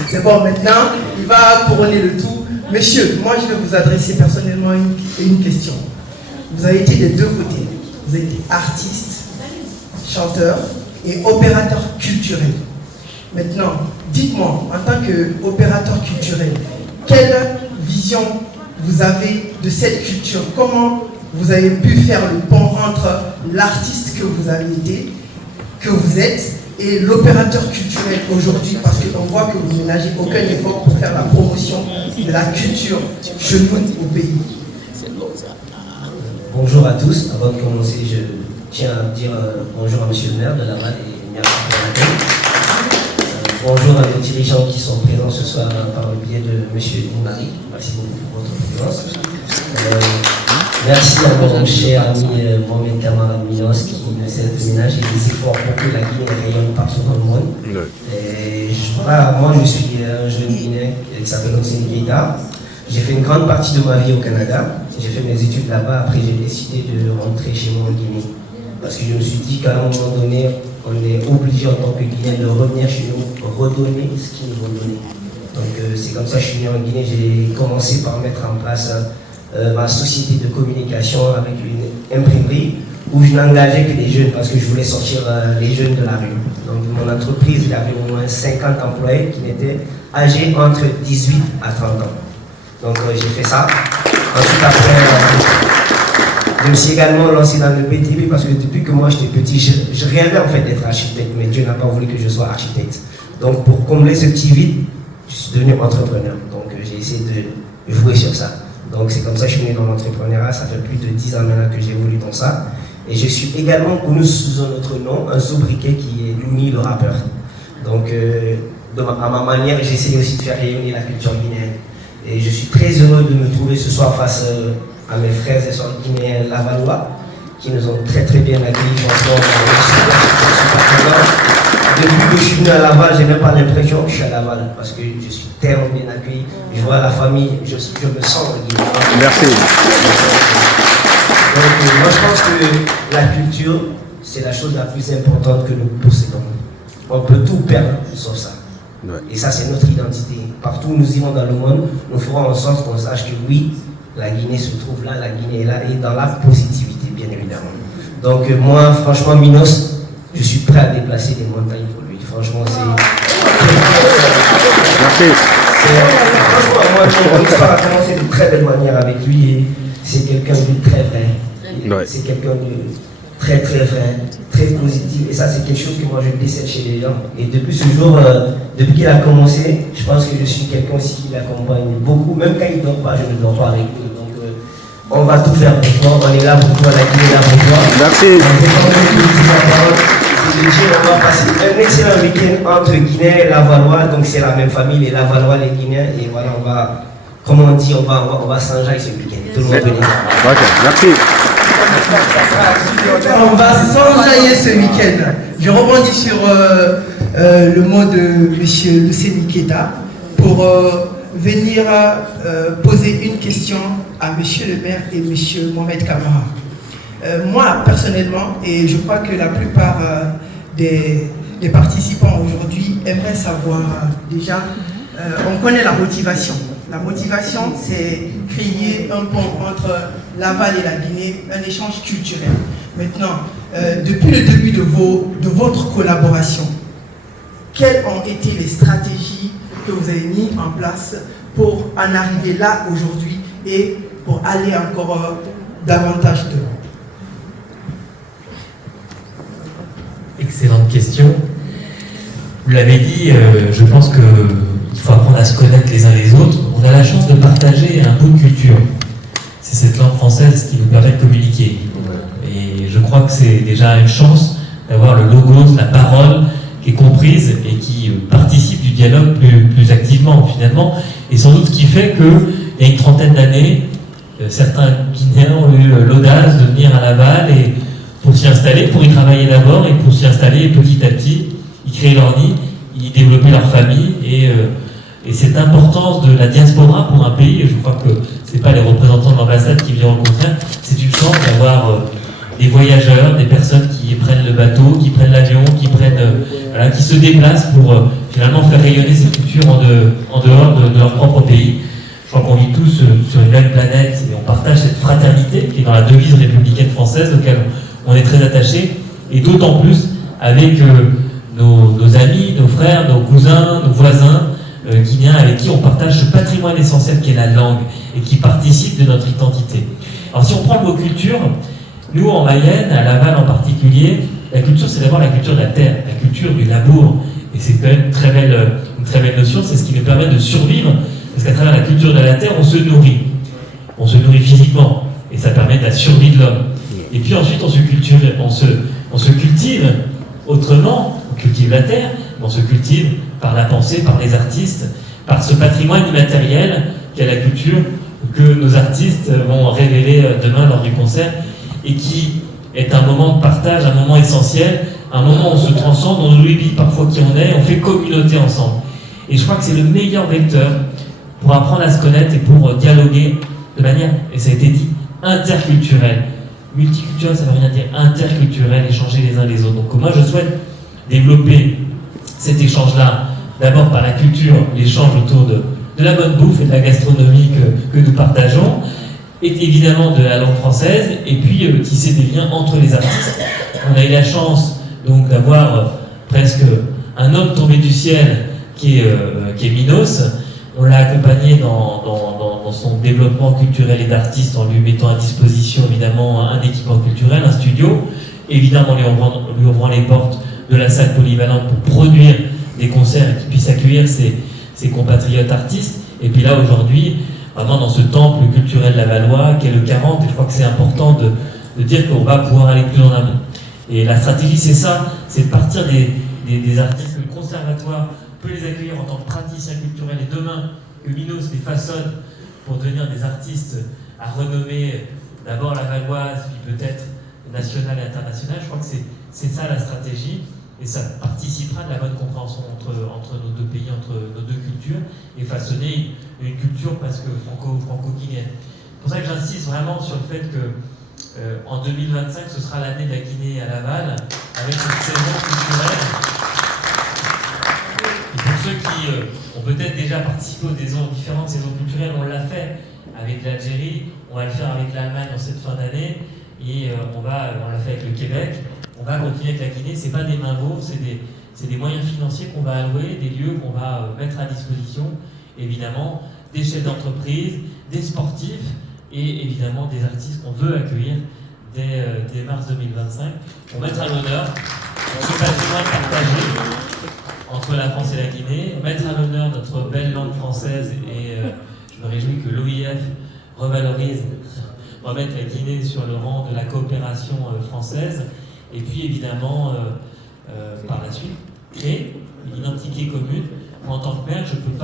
C'est bon, maintenant, il va couronner le tout. Monsieur, moi je vais vous adresser personnellement une question. Vous avez été des deux côtés. Vous avez été artiste, chanteur et opérateur culturel. Maintenant, dites-moi, en tant qu'opérateur culturel, quelle vision vous avez de cette culture? Comment vous avez pu faire le pont entre l'artiste que vous avez été, que vous êtes, et l'opérateur culturel aujourd'hui? Parce qu'on voit que vous n'agissez aucun effort pour faire la promotion de la culture chez nous au pays. Bonjour à tous. Avant de commencer, je tiens à dire bonjour à M. le maire de Laval et merci pour l'accueil. Bonjour à nos dirigeants qui sont présents ce soir par le biais de M. Marie. Merci beaucoup pour votre présence. Merci à mon cher ami Mohamed Kamara Minos qui ne cesse de ménager des efforts pour que la Guinée rayonne partout dans le monde. Et moi, je suis un jeune Guinéen qui s'appelle Luceni Keta. J'ai fait une grande partie de ma vie au Canada. J'ai fait mes études là-bas. Après, j'ai décidé de rentrer chez moi en Guinée. Parce que je me suis dit qu'à un moment donné, on est obligé en tant que Guinéen de revenir chez nous, redonner ce qu'ils nous ont donné. Donc c'est comme ça que je suis venu en Guinée. J'ai commencé par mettre en place ma société de communication avec une imprimerie où je n'engageais que des jeunes parce que je voulais sortir les jeunes de la rue. Donc mon entreprise, il y avait au moins 50 employés qui étaient âgés entre 18 à 30 ans. Donc j'ai fait ça. Ensuite après, je me suis également lancé dans le BTP parce que depuis que moi j'étais petit, je rêvais en fait d'être architecte, mais Dieu n'a pas voulu que je sois architecte. Donc pour combler ce petit vide, je suis devenu entrepreneur. Donc j'ai essayé de jouer sur ça. Donc c'est comme ça que je suis venu dans l'entrepreneuriat. Ça fait plus de 10 ans maintenant que j'évolue dans ça. Et je suis également connu sous un autre nom, un sobriquet qui est Lumi le rappeur. Donc à ma manière, j'essaie aussi de faire rayonner la culture guinéenne. Et je suis très heureux de me trouver ce soir face à mes frères et soeurs guinéens lavallois qui nous ont très très bien accueillis. Franchement, depuis que je suis venu à Laval, je n'ai même pas l'impression que je suis à Laval parce que je suis tellement bien accueilli. Je vois la famille, je me sens en Guinée. Merci. Donc moi je pense que la culture, c'est la chose la plus importante que nous possédons. On peut tout perdre sauf ça. Ouais. Et ça, c'est notre identité. Partout où nous irons dans le monde, nous ferons en sorte qu'on sache que oui, la Guinée se trouve là, la Guinée est là, et dans la positivité, bien évidemment. Donc moi, franchement, Minos, je suis prêt à déplacer des montagnes pour lui. Franchement, c'est... Merci. Franchement, moi, mon histoire a commencé de très belle manière avec lui, et c'est quelqu'un de très vrai. Ouais. C'est quelqu'un de très très vrai, très positif, et ça c'est quelque chose que moi je décèle chez les gens. Et depuis ce jour, depuis qu'il a commencé, je pense que je suis quelqu'un aussi qui l'accompagne beaucoup, même quand il ne dort pas, je ne dors pas avec lui. Donc on va tout faire pour toi, on est là pour toi, la Guinée est là pour toi. Merci. On va passer un excellent week-end entre Guinée et Lavallois, donc c'est la même famille, les Lavallois, les Guinéens, et voilà, on va, comme on dit, on va s'enjailler ce week-end. Tout le monde venir. Ok, merci. On va s'enjailler ce week-end. Je rebondis sur le mot de M. Luceni Keita pour venir poser une question à M. le maire et M. Mohamed Kamara. Moi, personnellement, et je crois que la plupart des participants aujourd'hui aimeraient savoir déjà, on connaît la motivation. La motivation, c'est créer un pont entre Laval et la Guinée, un échange culturel. Maintenant, depuis le début de votre collaboration, quelles ont été les stratégies que vous avez mises en place pour en arriver là aujourd'hui et pour aller encore davantage devant? Excellente question. Vous l'avez dit, je pense qu'il faut apprendre à se connaître les uns les autres. On a la chance de partager un bout de culture. C'est cette langue française qui nous permet de communiquer. Et je crois que c'est déjà une chance d'avoir le logos, la parole qui est comprise et qui participe du dialogue plus activement finalement. Et sans doute ce qui fait qu'il y a une trentaine d'années, certains Guinéens ont eu l'audace de venir à Laval et pour s'y installer, pour y travailler d'abord et pour s'y installer petit à petit, ils créaient leur nid, ils développaient leur famille et cette importance de la diaspora pour un pays, je crois que ce n'est pas les représentants de l'ambassade qui viennent au contraire, c'est une chance d'avoir des voyageurs, des personnes qui prennent le bateau, qui prennent l'avion, qui se déplacent pour finalement faire rayonner cette culture en dehors de leur propre pays. Je crois qu'on vit tous sur une même planète et on partage cette fraternité qui est dans la devise républicaine française auquel on est très attaché, et d'autant plus avec nos amis, nos frères, nos cousins, nos voisins guinéens avec qui on partage ce patrimoine essentiel qui est la langue et qui participe de notre identité. Alors si on prend le mot culture, nous en Mayenne, à Laval en particulier, la culture c'est d'abord la culture de la terre, la culture du labour, et c'est quand même une très belle notion, c'est ce qui nous permet de survivre, parce qu'à travers la culture de la terre, on se nourrit physiquement, et ça permet de la survie de l'homme. Et puis ensuite, on se cultive autrement, on cultive la terre, on se cultive par la pensée, par les artistes, par ce patrimoine immatériel qu'est la culture, que nos artistes vont révéler demain lors du concert, et qui est un moment de partage, un moment essentiel, un moment où on se transcende, on oublie parfois qui on est, on fait communauté ensemble. Et je crois que c'est le meilleur vecteur pour apprendre à se connaître et pour dialoguer de manière, et ça a été dit, interculturelle. Multiculturel, ça ne veut rien dire, interculturel, échanger les uns les autres. Donc moi je souhaite développer cet échange-là, d'abord par la culture, l'échange autour de la bonne bouffe et de la gastronomie que nous partageons, et évidemment de la langue française, et puis tisser des liens entre les artistes. On a eu la chance donc d'avoir presque un homme tombé du ciel qui est Minos. On l'a accompagné dans son développement culturel et d'artiste en lui mettant à disposition évidemment un équipement culturel, un studio, évidemment lui ouvrant les portes de la salle polyvalente pour produire des concerts et qu'il puisse accueillir ses compatriotes artistes. Et puis là aujourd'hui, vraiment dans ce temple culturel lavallois qui est le 40, et je crois que c'est important de dire qu'on va pouvoir aller plus en amont. Et la stratégie c'est ça, c'est de partir des artistes que le conservatoire peut les accueillir en tant que praticiens culturels, et demain que Minos les façonne pour devenir des artistes à renommée d'abord lavalloise, puis peut-être nationale et internationale. Je crois que c'est ça la stratégie, et ça participera de la bonne compréhension entre nos deux pays, entre nos deux cultures, et façonner une culture parce que franco-guinéenne. C'est pour ça que j'insiste vraiment sur le fait que en 2025, ce sera l'année de la Guinée à Laval, avec cette saison culturelle. Et pour ceux qui ont peut-être déjà participé aux différentes saisons culturelles, on l'a fait avec l'Algérie, on va le faire avec l'Allemagne en cette fin d'année, et on l'a fait avec le Québec. On va continuer avec la Guinée, c'est pas des mains lourdes, c'est des moyens financiers qu'on va allouer, des lieux qu'on va mettre à disposition, évidemment, des chefs d'entreprise, des sportifs, et évidemment des artistes qu'on veut accueillir dès mars 2025 pour mettre à l'honneur ce patrimoine partagé entre la France et la Guinée, mettre à l'honneur notre belle langue française, et je me réjouis que l'OIF remettre la Guinée sur le rang de la coopération française, et puis évidemment par la suite créer une identité commune. Moi, en tant que maire, je peux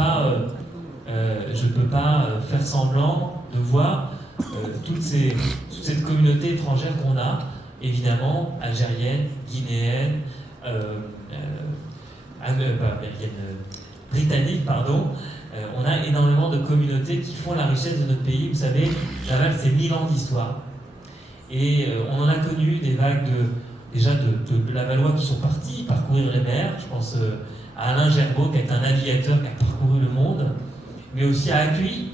pas faire semblant de voir toute cette communauté étrangère qu'on a, évidemment, algérienne, guinéenne, britannique, pardon. On a énormément de communautés qui font la richesse de notre pays. Vous savez, Laval, c'est 1000 ans d'histoire. Et on en a connu des vagues de Lavallois qui sont partis parcourir les mers. Je pense à Alain Gerbeau, qui est un navigateur qui a parcouru le monde, mais aussi a accueilli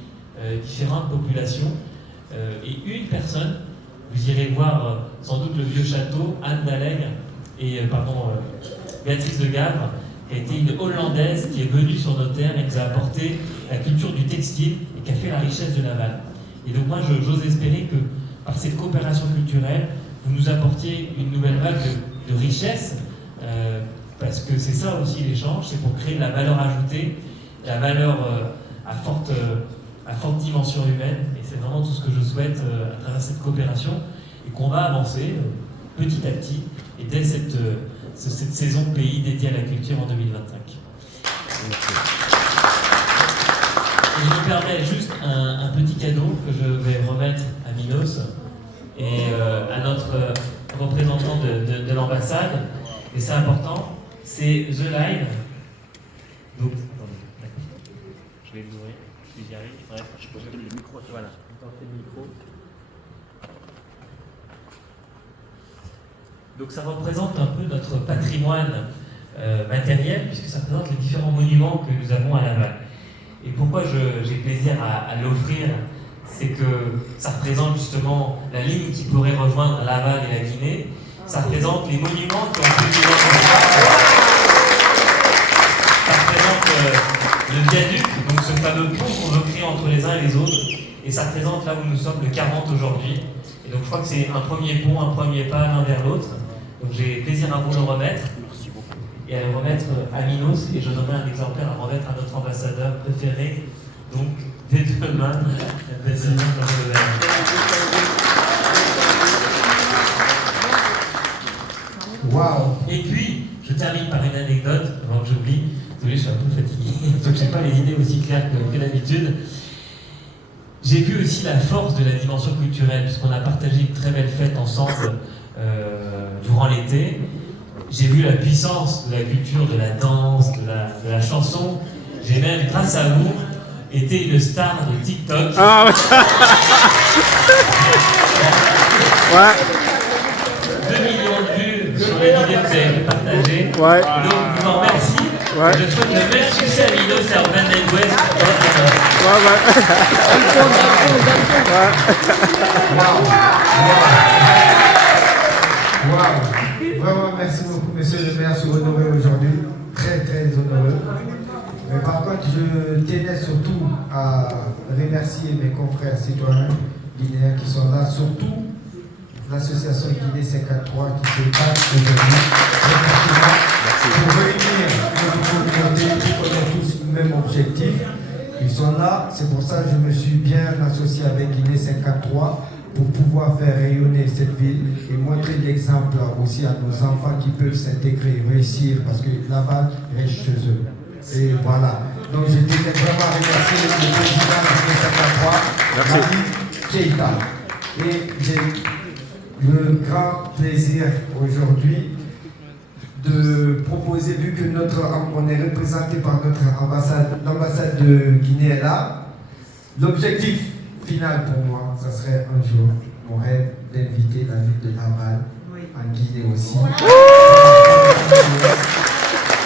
différentes populations. Et une personne, vous irez voir sans doute le vieux château, Anne d'Allègre, Béatrice de Gavre, qui a été une Hollandaise qui est venue sur nos terres et qui a apporté la culture du textile et qui a fait la richesse de Laval. Et donc moi, j'ose espérer que par cette coopération culturelle, vous nous apportiez une nouvelle vague de richesse, parce que c'est ça aussi l'échange, c'est pour créer de la valeur ajoutée, la valeur à forte dimension humaine, et c'est vraiment tout ce que je souhaite à travers cette coopération, et qu'on va avancer petit à petit, et dès cette saison pays dédiée à la culture en 2025. Et je me permets juste un petit cadeau que je vais remettre à Minos et à notre représentant de l'ambassade, et c'est important, c'est The Line. Donc, je vais l'ouvrir, si j'y arrive. Bref, je peux porter le micro. Voilà, porter le micro. Donc ça représente un peu notre patrimoine matériel, puisque ça représente les différents monuments que nous avons à Laval. Et pourquoi j'ai plaisir à l'offrir, c'est que ça représente justement la ligne qui pourrait rejoindre Laval et la Guinée. Ça représente les monuments qui ont pu vivre. Ça représente le viaduc, donc ce fameux pont qu'on veut créer entre les uns et les autres. Et ça représente là où nous sommes, le 40 aujourd'hui. Et donc je crois que c'est un premier pont, un premier pas l'un vers l'autre. Donc j'ai plaisir à vous le remettre. Et à le remettre à Minos, et je donnerai un exemplaire à remettre à notre ambassadeur préféré, donc dès demain, Wow. Et puis, je termine par une anecdote, avant que j'oublie, désolé, je suis un peu fatigué, donc je n'ai pas les idées aussi claires que d'habitude. J'ai vu aussi la force de la dimension culturelle, puisqu'on a partagé une très belle fête ensemble durant l'été. J'ai vu la puissance de la culture, de la danse, de la chanson. J'ai même, grâce à vous, été une star de TikTok. Ah ouais. 2 millions de vues sur les vidéos que vous avez partagées. Ouais. Donc, je vous en remercie. Ouais. Je souhaite le même succès à Minos et à Urban Midwest. Wow. Vraiment, merci beaucoup, monsieur le maire, sur honoré aujourd'hui. Très, très honoreux. Mais par contre, je tenais surtout à remercier mes confrères citoyens guinéens qui sont là, surtout l'association Guinée 53 qui se bat aujourd'hui pour réunir notre communauté qui ont tous le même objectif. Ils sont là, c'est pour ça que je me suis bien associé avec Guinée 53 pour pouvoir faire rayonner cette ville et montrer l'exemple aussi à nos enfants qui peuvent s'intégrer, réussir, parce que Laval reste chez eux. Et voilà. Donc je tenais vraiment à remercier le président de Guinée 53, Mali Keïta. Et j'ai le grand plaisir aujourd'hui de proposer, vu que on est représenté par notre ambassade, l'ambassade de Guinée est là, l'objectif final pour moi, ça serait un jour, mon rêve d'inviter la ville de Laval, en Guinée aussi.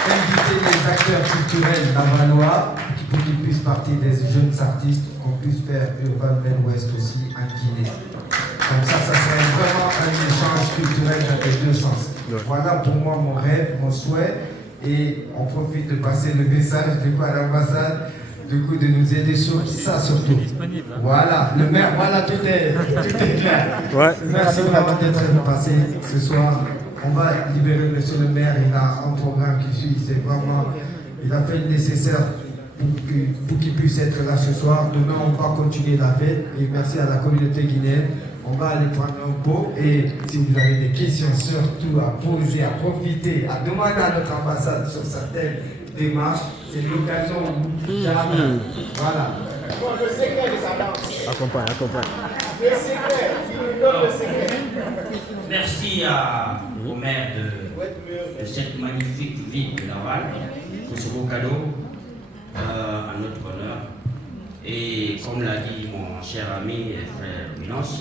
Inviter les acteurs culturels lavallois pour qu'ils puissent partir des jeunes artistes, qu'on puisse faire Urban Midwest aussi en Guinée. Comme ça serait vraiment un échange culturel dans les deux sens. Voilà pour moi mon rêve, mon souhait, et on profite de passer le message du coup à l'ambassade, du coup de nous aider sur ça surtout. Voilà, le maire, voilà, tout est clair. Ouais. Merci vraiment d'être passé ce soir. On va libérer monsieur le maire, il a un programme qui suit, c'est vraiment, il a fait le nécessaire pour qu'il puisse être là ce soir. Demain, on va continuer la fête et merci à la communauté guinéenne. On va aller prendre un pot et si vous avez des questions surtout à poser, à profiter, à demander à notre ambassade sur certaines démarches, c'est l'occasion où jamais. Voilà. Accompagne. Merci au maire de cette magnifique ville de Laval pour ce beau cadeau à notre honneur. Et comme l'a dit mon cher ami et frère Minos,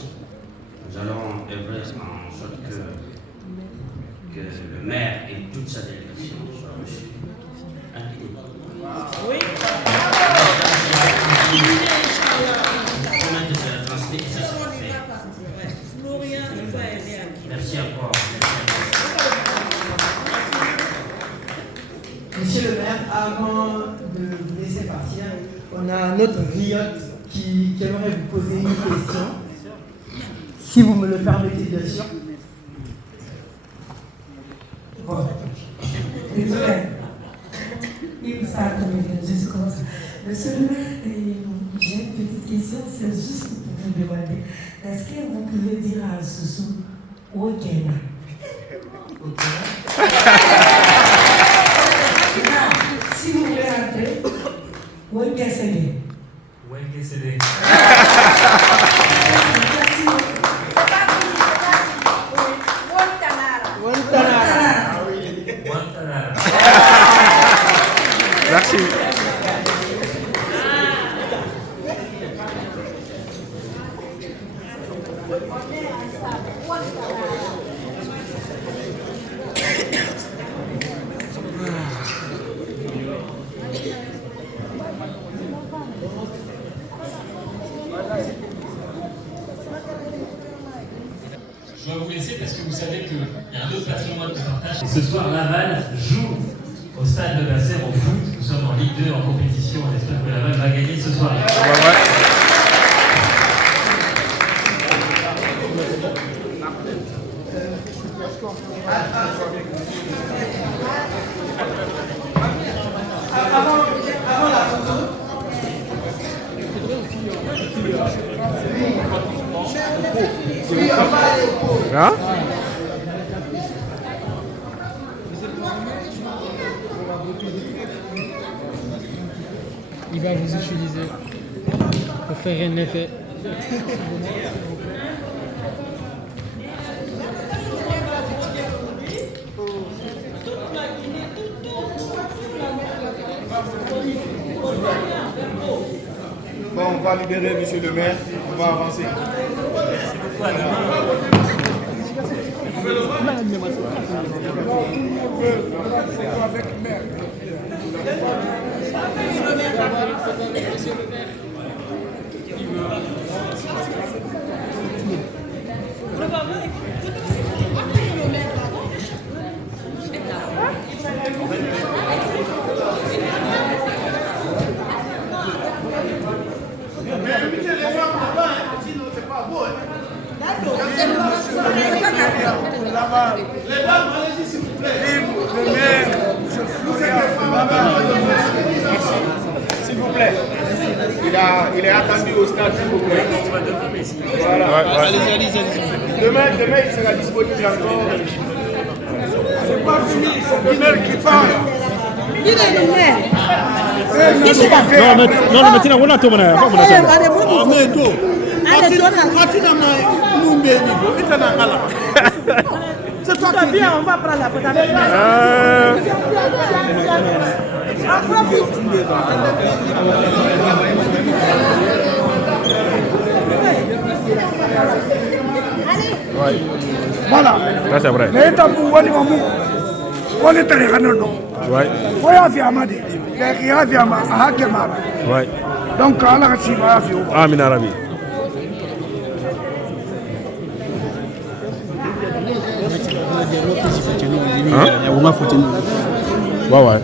nous allons œuvrer en sorte que le maire et toute sa délégation soient reçus. Oui. Merci encore. Monsieur le maire, avant de vous laisser partir, on a un autre griotte qui aimerait vous poser une question. Si vous me le permettez, bien sûr. Bon. Désolé. Il ça je commence. Monsieur le maire, j'ai une petite question, c'est juste pour vous demander, est-ce que vous pouvez dire à Soussou où est Kenya? Si vous voulez entrer, où est Kessele? Où est Kessele? Merci. Je dois vous laisser parce que vous savez qu'il y a un autre patrimoine de partage. Ce soir, Laval joue au stade de Basser au foot. Nous sommes en Ligue 2 en compétition. On espère que Laval va gagner ce soir. Avant la photo, oui, on va aller au pot. Hein? Il va vous utiliser pour faire un effet. Bon, on va libérer monsieur le maire, on va avancer. Les dames, allez-y s'il vous plaît. S'il vous plaît. Il est attendu au stade, s'il vous plaît. Voilà. Allez-y. Demain, il sera disponible encore. C'est pas fini, c'est le maire qui parle. Il est le maire. Non, mais tiens, on a tout le C'est toi qui viens, on va prendre la photo avec Voilà. Ça, c'est vrai. Mais t'as pour voir les mamans. On est très ranon. Ouais. On a fait Amadi. Il a fait Amadi. Ouais. Donc, on a reçu ma fille. Amin Arabi. Hein? Ouais, ouais.